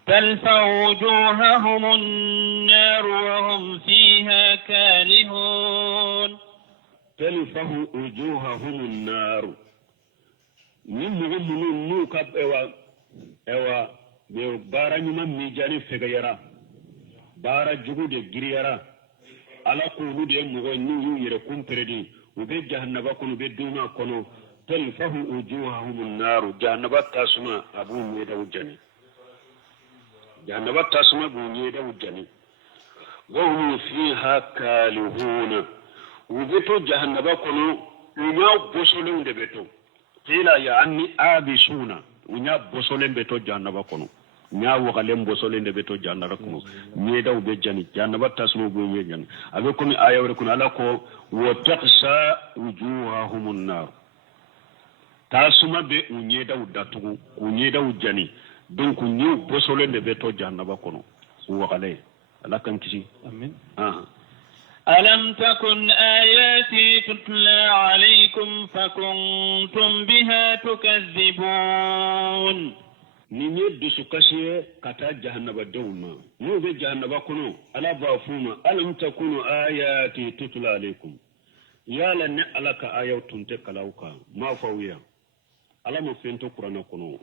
تلفح وجوههم النار وهم فيها كالهون تلفح وجوههم النار نمهم نوكب اوا بارا نمان ميجاني فغيرا بارا جهود جريرا على قولود مغن نيو يركم تردي وبي جهنم كنو بدونا كنو تلفه وجوههم النار جهنم تاسما ابو ميدا وجني جهنم تاسما ابو ميدا وجني وهم فيها كالهون وبيتو جهنم كنو ونيا بوسولين دبيتو قيل يعني ابسونا ونيا بوسولين بيتو جهنم كنو nya wakalem bosolin de beto jannara kuno meda ube jani jannaba tasmo go nyen abe komi ayawre kuno ala ko wa taqsa wujuhahumun nar tasuma be unyeda udatugu unyeda ujani donc nyu bosolin de beto jannaba kuno wakale ala kan kisi amin ألم تكن آياتي تتلى عليكم فكنتم بها تكذبون ninye dusu kashiye kata jahannaba dawma no be jahannaba kuno ala ba fuma alam takunu ayati tutla alaykum yala ne alaka ayatun te kalauka ma fawiya ala mo fento qur'ana kuno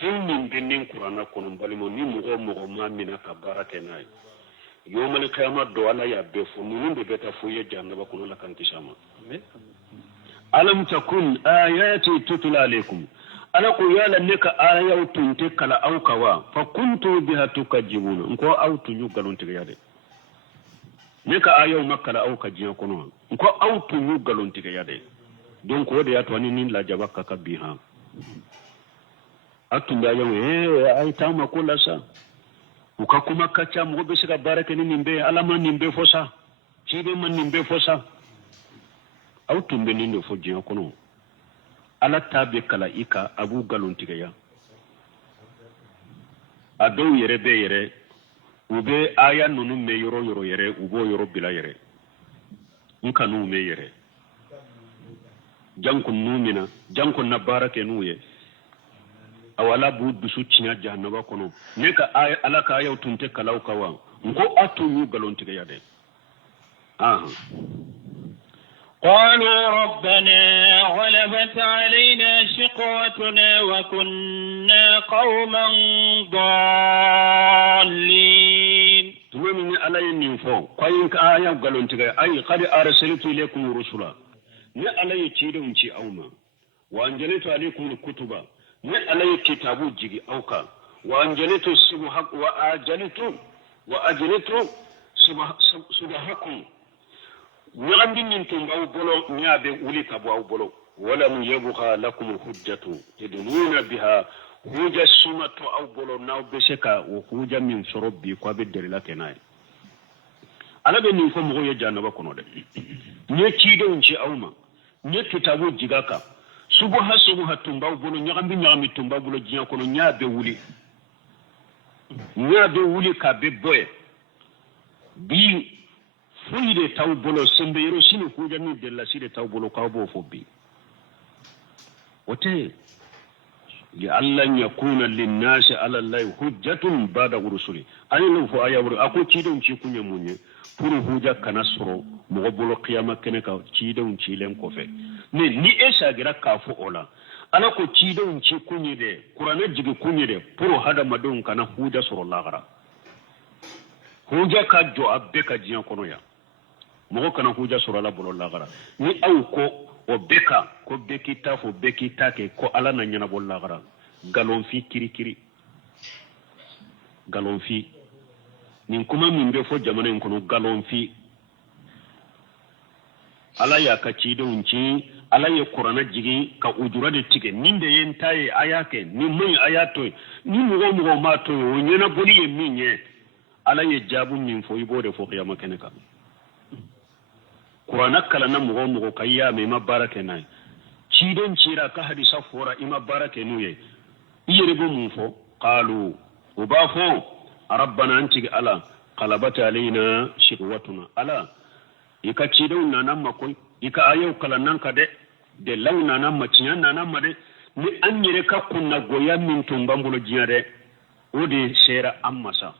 funnin binnin qur'ana kuno balimo ni mo ma mina ka barake nay yomal qiyamah do ala ya be funnin be beta fuye jahannaba kuno la kan kisama alam takun ayati tutla alaykum ala ko yala ne ka ayaw tunte kala awkawa fa kuntu biha tukajibuna nko awtu ñu galonte yade ne ka ayaw makala awka jiya kono nko awtu ñu galonte yade donc wode yato ni la jabaka ka biha atu ndayo ay tama ko la sa uka kuma kacha mo be sika barake ni nimbe alama nimbe fosa cibe man nimbe fosa awtu be ni ndo fo jiya kono ala tabe kala ika abu galon tigaya ado yere be yere ube aya nunu me yoro yere ubo yoro bila yere nkanu me yere jankun numina jankun na barake nuye awala bu bisu cinya jahannaba kono ne ka ala ka ayaw tunte kalaw kawa ngo atu yu galontige yade قالوا ربنا غلبت علينا شقوتنا وكنا قوما ضالين تمامي علي نيفو كاين آية قالون تيغا أي قد أرسلت إليكم رسلا ني علي تشيدون تشي أوما وأنزلت عليكم الكتب ني علي كتابو جيغي أوكا وأنزلت السبحق وأجلت سبحكم ñagandi min to mbaw bolo ñaabe wuli ka baw bolo wala mu yabqa lakum hujjatu tadununa biha huja sumatu aw bolo naw be seka wo huja min sorobbi ko be derila kenay ala be ni fo mo ye janaba kono de ne ciido unci awma ne kitabu jigaka subha tumbaw bolo ñagami tumbaw bolo jiya kono ñaabe wuli ka be boye bi fuyde taw bolo sembe yero sino kujani della side taw bolo kawbo fobbi wote li alla yakuna linnasi ala allahi hujjatun ba'da rusuli ani no fo aya wuro ako cidon ci kunya munye pour huja kanasro mo bolo qiyama kene ka cidon ci len ko fe ni esa gira ka fo ola ala ko cidon ci kunye de qur'ana jigi kunye de pour hada madon kana huja soro lagara huja ka jo abbe ka jiya kono ya mogo kana huja sura la bolo lagara ni aw ko o beka ko beki tafo beki take ko ala na nyana bol lagara galon fi kiri galon fi nin kuma min be fo jamana en kono galon fi ala ya ka ci de unci ala ya qur'ana jigi ka ujura de tige ninde yen taye ayake ni mun ayato ni mugo ma to o nyana boli ye minye ala ya jabu min fo ibode fo qiyama keneka qur'ana kala na mugo kayya me mabarake nay ciden cira ka hadisa fora ima barake nuye iyere bo mun fo qalu ubafo rabbana anti ala qalabata alaina shiqwatuna ala ika cidon nanan makoy ika ayo kala nan ka de launa nan maciyan nanan ma de ni an yere ka kunna goya min tumbambulo jiade odi sera ammasa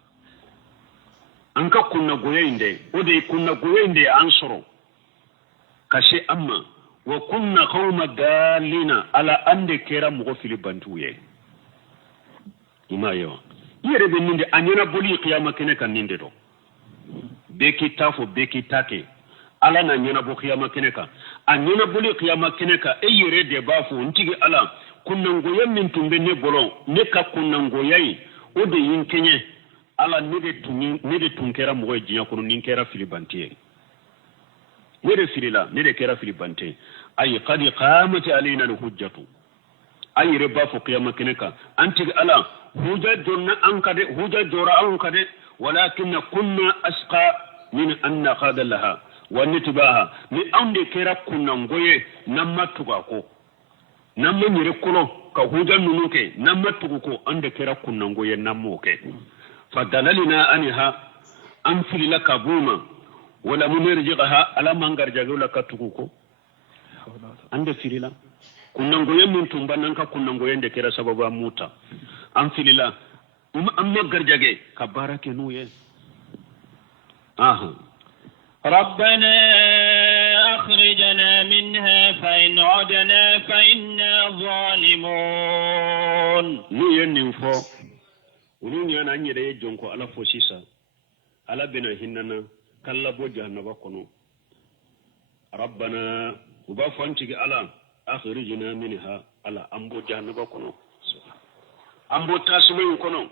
an ka kunna goya inde odi kunna goya inde an soro kashe amma wa kunna qauma dalina ala ande kera mugo filibantuye imayo yere be ninde anyana boli qiyama kene kan ninde do beki tafo beki take ala na nyana bo qiyama kene kan anyana boli qiyama kene ka e yere de bafo ntigi ala kunna ngoyam min tumbe ne bolo ne ka kunna ngoyai o de yinkenye ala ne de tunkera mugo jinya kono ninkera filibantiye nede filila nede kera filibante ay qad qamat alaina alhujjatu ay reba fo qiyama kineka anti ala huja jonna ankade huja jora ankade walakin kunna asqa min an qada laha wa nitbaha ni ande kera kunna ngoye namma tuga ko namma nyire kono ka huja nunuke namma tugu ko ande kera kunna ngoye nammo ke fadalalina anha am filila kabuma wala munirjiha ala mangar jagula katuko ande filila kunango yemin tumba nanka kunango yende kera sababu amuta am filila amma garjage kabarake nuye ربنا أخرجنا منها فإن عدنا فإنا ظالمون نيين فو وني انا نيري جونكو على فوسيسا على بنا هننا كلا بو جهنم كونو ربنا وبافانتي على اخرجنا منها على امبو جهنم كونو امبو تاسمين كونو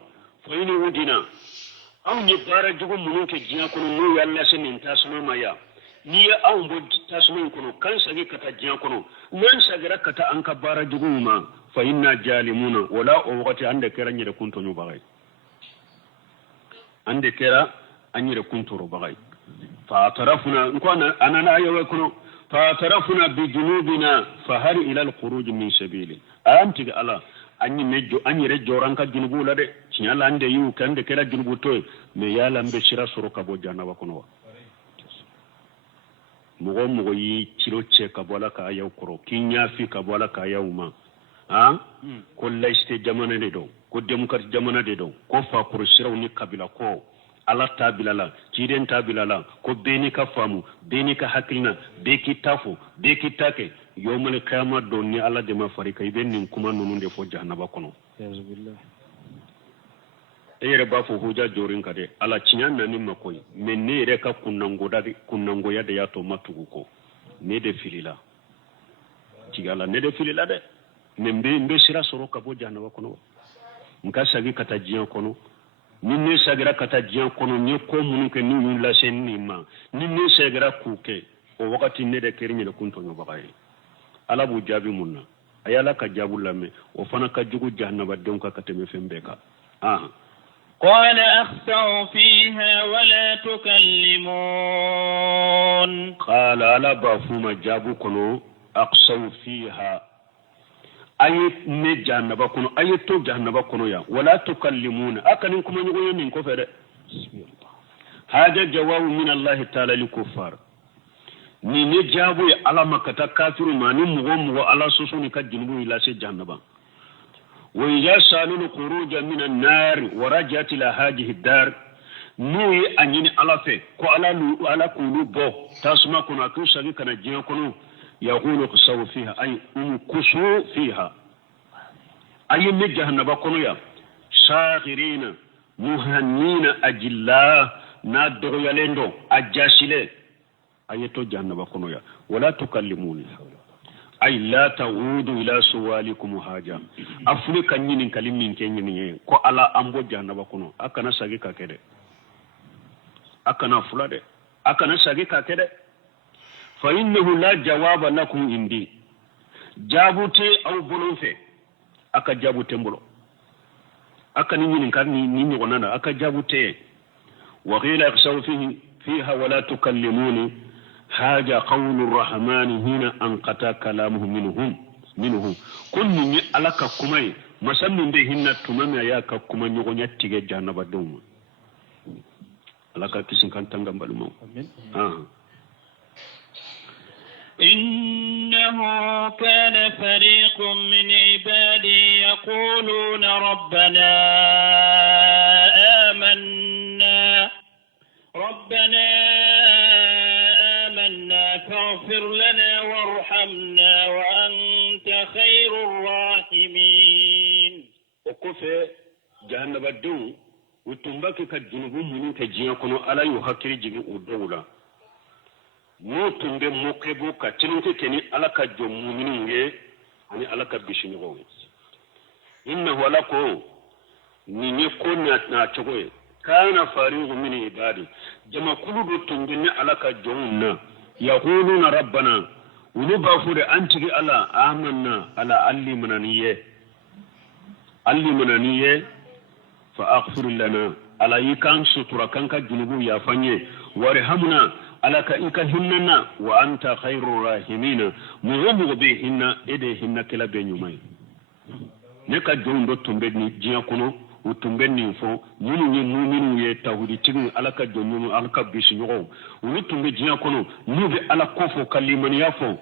فين ودينا am ni bara jugo munun ke jiya kono no yalla senin tasma maya ni ya am bo tasma kono kan sage kata jiya kono nan sagara kata an ka bara jugo ma fa inna jalimuna wala o wakati ande kera nyire kunto nyu bagay ande kera anyire kunto ro bagay fa tarafuna ko anana ayo kono fa tarafuna bi junubina fa hal ila al khuruj min sabili anti ga ala anyi mejo anyi re joranka junubu la de cinyala ande yu kande kera junubu to me yala mbe shira soro kabo janna wa kono mugo yi ciro ce ka bola ka ayaw koro kinya fi ka bola ka ayawma ha ko laiste jamana de do ko demokrat jamana de do ko fa kuro shiraw ni kabila ko ala tabilala ciden tabilala ko beni ka famu beni ka hakilna be ki tafo be ki take yawmal qiyamah do ni ala de ma farika iben nin kuma nunu de fo jahannaba kono yazbillah ere ba fo hoja jorin ka de ala cinyan nan ma koy men ne re ka kunnango ya de ya to matugo ko ne de filila tigala ne de filila de men be sira soro ka bo jahannaba kono nka sagi kata jiyan kono ni ne sagira kata jiyan kono ni ko munu ke ni wula sen ni ma ni ne sagira kuke o wakati ne de kerinye de kunto nyo bakaye ala bu jabi munna ayala ka jabu lame o fana ka jugu jahannaba donka ka teme fembe ka قال أخسأوا فيها ولا تكلمون قال على بافوما جابو كنو أقسوا فيها أي نجانبا كنو أي تو جهنبا كنو يا ولا تكلمون أكنكم من يقول من كفر هذا جواب من الله تعالى للكفار ni ne jabu ya ala makata kafiru ma ni mugo ala soso ni ka jinubu ila se jahannaba wa yasalun khuruja min an-nar wa rajat ila hadhihi ad-dar nuyi anyini ala fe ko ala kulu bo tasma kuna kusagi kana jiya kono yaqulu qasaw fiha ay kusu fiha ay ne jahannaba kono ya shaghirina muhannina ajilla na dogo yalendo ajashile ayeto jahannaba kono ya wala tukallimuni ay la ta'udu ila suwalikum haja afuri kanyini kalimin kenyini ko ala ambo jahannaba kono akana sagi ka kede akana fulade akana sagi ka kede fa innahu la jawaba lakum indi jabute aw bolonfe aka jabute mbolo aka nyini kan ni ngonana aka jabute wa qila yaqsaw fiha wala tukallimuni هذا قول الرحمن هنا أنقطع كلامه منهم كل من ألك كماي مسمى بهن تمام يا كماي يغني تيجي جهنم بدوم ألك كيسن كان تنجم بالمو إنه كان فريق من عبادي يقولون ربنا آمنا فاغفر لنا وارحمنا وأنت خير الراحمين وكفى جهنم الدون وتنبكي كالجنوب من تجيان كنو ألا يحكري جميع الدولة موتن بي موكبو كتنوكي كني ألا كجمو منيه أني ألا كبشنغو إنه لكو نيكو ناتشغوي كان فريق من عبادي جمع كل تنجني ألا كجمو يقولون ربنا ونبغفر أنتي على آمنا على علي منانية فأغفر لنا على يكان سترة كانك جنوب يافني ورحمنا على كإنك هننا وأنت خير الراحمين مغمغ بهن إدهن كلا بينيومي نكا جون دو تنبدني جيكونو utumbeni fo yinu ni muminu ye tawhidi tigun alaka jonnunu alaka bisnyo utumbe jiya kono nube ala kofo kalimani yafo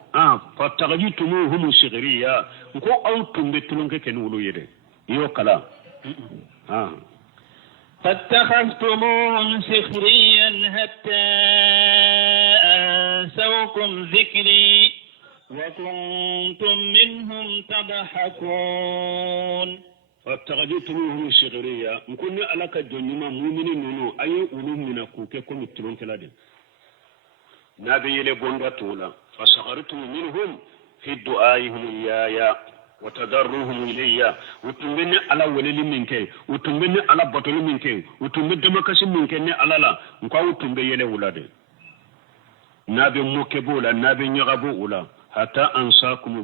fa tagajitumuhum shighriya ko autumbe tulunke kenulu yede yo kala فاتخذتموهم سخريا حتى أنسوكم ذكري وكنتم منهم تضحكون فاتخذتموهم شغريا نكون على جنما مؤمنين نونو اي علوم من كوكه كم تلون كلادين نبي يله بوندا تولا فصغرتم منهم في دعائهم يا وتضرهم الي وتمني على ولل منكي وتمني على بطل منكي وتمني دمكاس منكي على لا نكو تمبي يله ولاد نبي موكبولا نبي نغبو ولا حتى أنساكم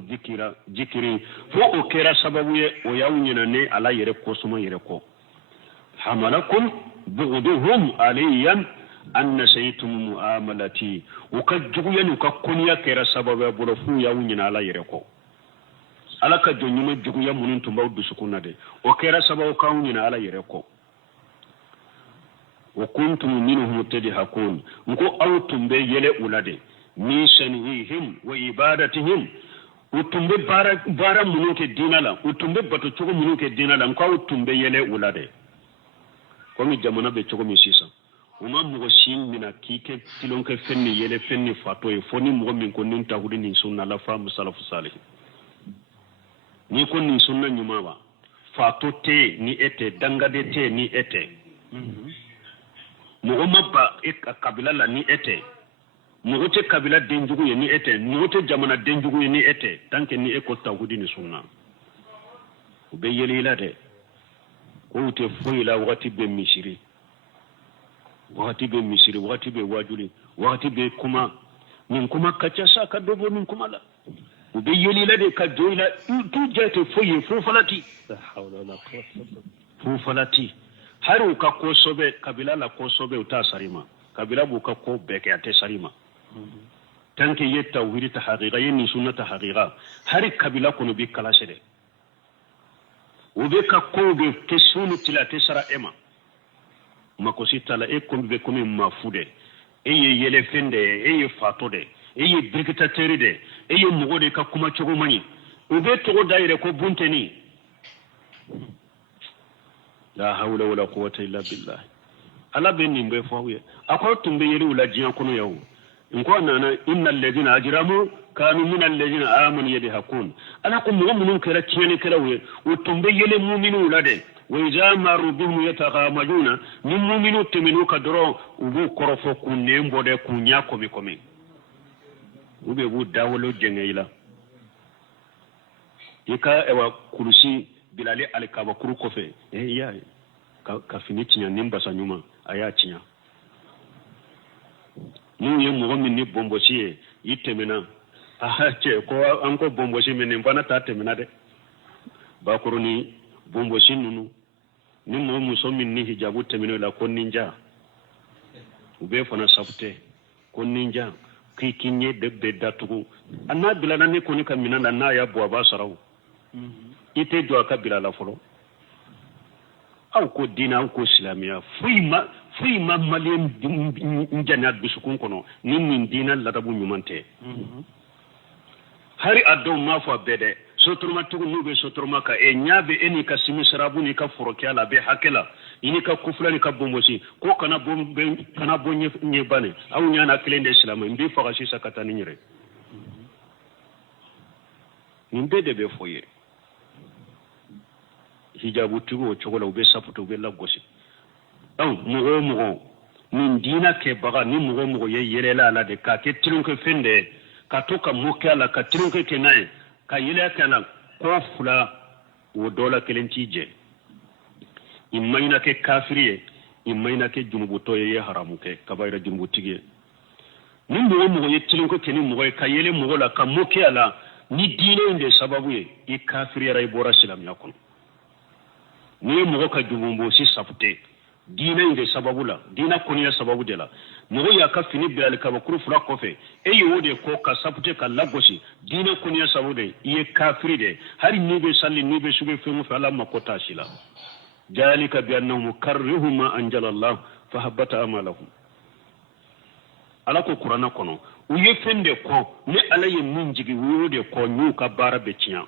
ذكري فو كرا سببه وياونينا ني على يركو سما يركو حملكم بغضهم عليا أن نسيتم مؤاملتي وكجو ينو ككونيا كرا سببه بلفو ياونينا على يركو على كجو نيما جوغو يا منين تمباو دسكونا دي وكرا سببه كاونينا على يركو وكنتم منهم تضحكون نكو أو تمبي يله ولادي min shanihim wa ibadatihim utumbe bara munu ke dina la utumbe bato cogo munu ke dina la nka utumbe yele ulade komi jamana be cogo mi sisan uma mogo sin mina kike tilonke fenni yele fenni fato e foni mogo min ko nin tahudi nin sunna la fa musalafu salih ni ko nin sunna nyuma ba fato te ni ete dangade te ni ete mogo mabba e kabila la ni ete mogo te kabila denjugu ye ni ete mogo te jamana denjugu ye ni ete tanke ni eko tahudi ni sunna ube yele ila de ko ute foyi la wakati be misiri wakati be wajuli wakati be kuma nin kuma kacha sa ka dobo nin kuma la ube yeli la de ka joila tu jate foye fu falati la hawla wala quwwata fu falati haru ka ko sobe kabila la ko sobe uta sarima kabila bu ka ko beke ate sarima tanke yetta wiri ta haqiqa yin sunnata haqiqa hari kabila kono bi kala sede ube ka ko be kesunu tilate sara ema makosi tala e kombe komi mafude e yele fende e fato de e brigata teri de e mugo de ka kuma chogo mani ube to daire ko bunteni la hawla wala quwwata illa billah ala be nimbe fawye akwa tumbe yeri wala jiyan kono yawo inko nana innal ladina ajramu kanu min alladina amanu yadhakun ala ko mu'minun kala tiyene kala we o tumbe yele mu'minu wala de وإذا مروا بهم يتغامزون من مؤمنون تمنوا كدرو وبو كرفو كونين بودي كونيا كومي كومي وبي بو داولو جنيلا يكا اوا كرسي بلالي على كابا كرو كوفي يا كافيني تينيا نيمبا سانيوما ايا تينيا نو يمو مني بومبوسي يتمنا تشي كو انكو بومبوسي مني بنا تا تمنا دي باكروني bombo shinunu ni mo muso min ni hijabu temino la kon ninja ube fana sabte kon ninja ki kinye de bedatugo anna bilana ne koni kamina na ya bo ba saraw ite do aka bilala folo aw ko dina aw ko islamiya fuima malien njanat bisukun kono ni min dina la tabu nyumante hari addo ma fa bede sotroma tugu nube sotroma ka e nyabe eni ka simisrabu ni ka forokiala be hakela ini ka kuflani ka bombosi ko kana bonye nyebane au nyana klende islam mbi fagashi sakata ni nyire nimbe de be foye hijabu tugu chogola ube saputo be lagosi au mugo min dina ke baga ni mugo ye yelela la de ka ke tilunke fende ka toka mokala ka tilunke kenaye ka yele kana ko fula wo dola kelentije imayna ke kafiriye imayna ke junubuto ye haramu ke kabayra junubutige ni mo ye tilin ko keni mo ka yele mo la ka moke ala ni dine inde sababu ye i kafiriye ray bora silam yakon ni mo ka jubumbo si safte dina inde sababu la dina koniya sababu de la mogo ya ka fini bilal ka bakuru fura kofe e yode ko ka sapute ka lagosi dina koniya sababu de iye kafiri de hari ni be salli ni be sube femu fa Allah makota shila jalika bi annahum karrihu ma anjala Allah fa habata amalahum ala ko qur'ana kono u ye fende ko ne ala ye min jigi wode ko nyu ka bara be tiya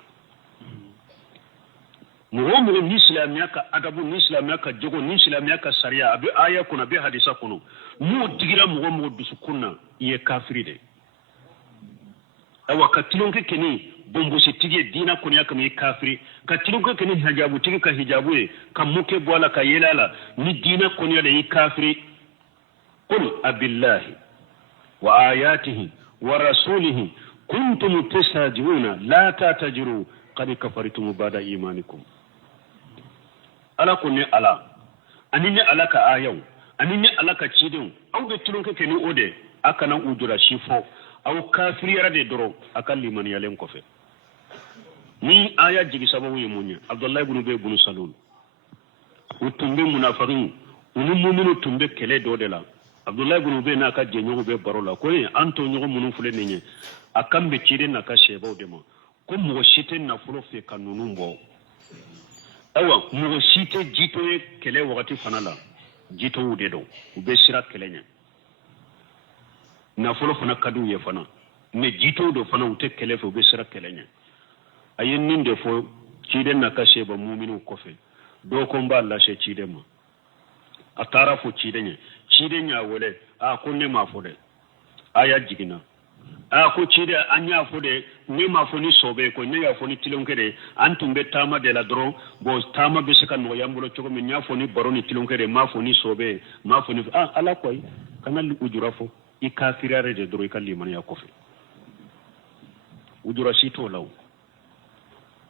mu'min ni islamiya ka adabu ni islamiya ka jogo ni islamiya ka sharia abi aya kuna be hadisa kuno mu digira mu'min dusukunna iye kafiri de awa katilonke keni bombo se tige dina kunya kama iye kafiri katilonke keni hijabu tige ka hijabu e kamuke bwala ka yelala ni dina kunya de iye kafiri qul abillahi wa ayatihi wa rasulihi kuntum tastajibuna la tatajiru qad kafartum ba'da imanikum ala kunne ala anine ala ka ayaw anine ala ka cidin aw be tulun ke ni ode aka nan ujura shifo aw kafiri rade doro aka liman yalen ko fe ni aya jigi sababu yemunya abdullah ibn ubay ibn salul utumbe munafiqin unu mu'minu tumbe kele do de la abdullah ibn ubay na ka jenyo be barola ko anto nyogo munu fule nenye akambe cide na ka sheba de mo ko mo shite na fulo fe kanunu mbo awa mo shite jito kele wakati fanala jito ude do ube sira kelenya nafolo fana kadu ye fana me jito do fana ute kele fo be sira kelenya ayen ninde fo ciden na kashe ba mu'minu kofe do ko mba Allah she ciden ma atara fo ciden ya wole a ko ne ma fo de aya jigina a ko cide anya fo de ne ma fo ni sobe ko ne ya fo ni tilonkere antumbe tama de la dron bo tama be seka no yambulo choko me nya fo ni baroni tilonkere ma fo ni sobe ma fo ni ala koy kanal ujura fo ikafirare de dro ikalli man ya kofe ujura sito law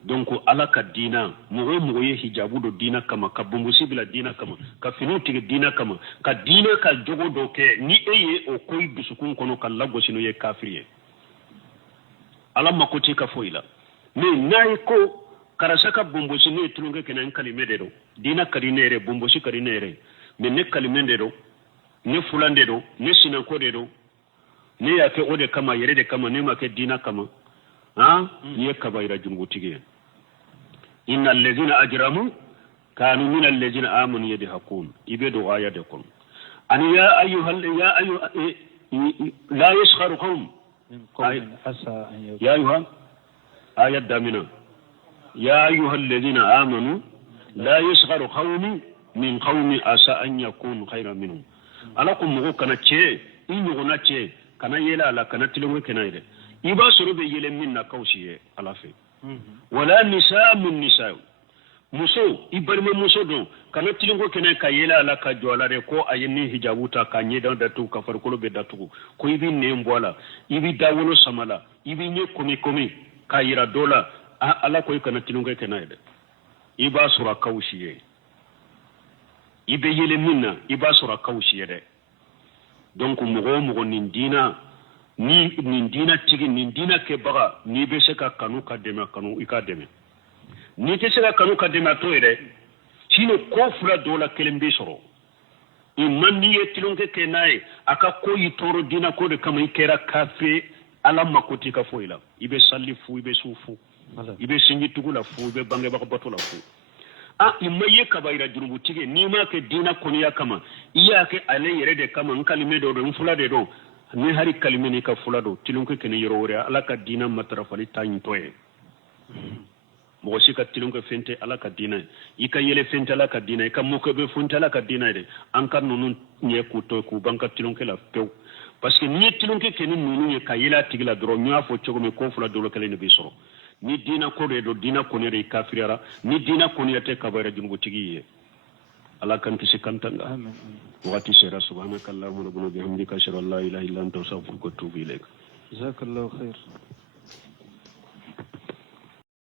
donc ala ka dina mo ye hijabu do dina kama ka bumbusi bila dina kama ka finu tige dina kama ka dina ka jogo do ke ni eye o koy bisukun kono ka lago sino ye kafiriye ala makoti ka foila ni nay ko karasaka bumbusi ni tulunge kenan kalime de do dina karinere bumbusi karinere me ne kalime de do ne fulande do ne sinan ko de do ne ya ke ode kama yere de kama ne ma ke dina kama ye kabaira jungutige inna allazina ajramu kanu min allazina amanu yadhakun ibedo ayadakum an ya ayyuhal la yaskhar qawm ya ayyuha ayat damina ya ayyuhal ladina amanu la yaskhar qawm min qawmi asa an yakun khayran minhum alakum mugo kana che inyo na che kana yela ala kana tilongo kenaide iba soro be yele minna kawsiye ala fe wala nisa min nisa muso ibarme muso don kana tilingo kene ka yela ala ka jola re ko ayeni hijabuta ka nyeda datu ka farkolo be datu ko ibi ne mbola ibi dawolo samala ibi nye komi ka yira dola ala ko kana tilingo kene de iba sura kawsiye ibe yele minna iba sura kawsiye de donc mugo nin dina ni nin dina ke baga ni be se ka kanu ka deme kanu ika deme ni te se ka kanu ka deme to ere sino ko fula dola kelembe soro imman ni yetilonke ke nae aka ko yitoro dina ko de kama ikera kafe ala makoti ka foila ibe salli fu ibe sufu ibe singi tugula fu ibe bange baka batola fu imaye kabaira jurubu tige ni ma ke dina koni ya kama iya ke ale yere de kama nkalime do fula de do ni hari kalime ni ka fula do tilunke kene yorore ala ka dina matrafali tan toye mo shi ka tilunke fente ala ka dina ika yele fente ala ka dina ika mo ko be funte ala ka dina de an kan nunu nye ku to ku banka tilunke la pew parce que ni tilunke kene nunu ye ka yela tigila dro nya fo chogo me ko fula do kele ne be soro ni dina ko do dina ko ne re kafirara ni dina ko ne te kabara jungo tigiye ala kan kisi kantanga amen wati sera subhanakallahumma rabbana bihamdika ashhadu an la ilaha illa anta astaghfiruka wa atubu ilaik jazakallahu khair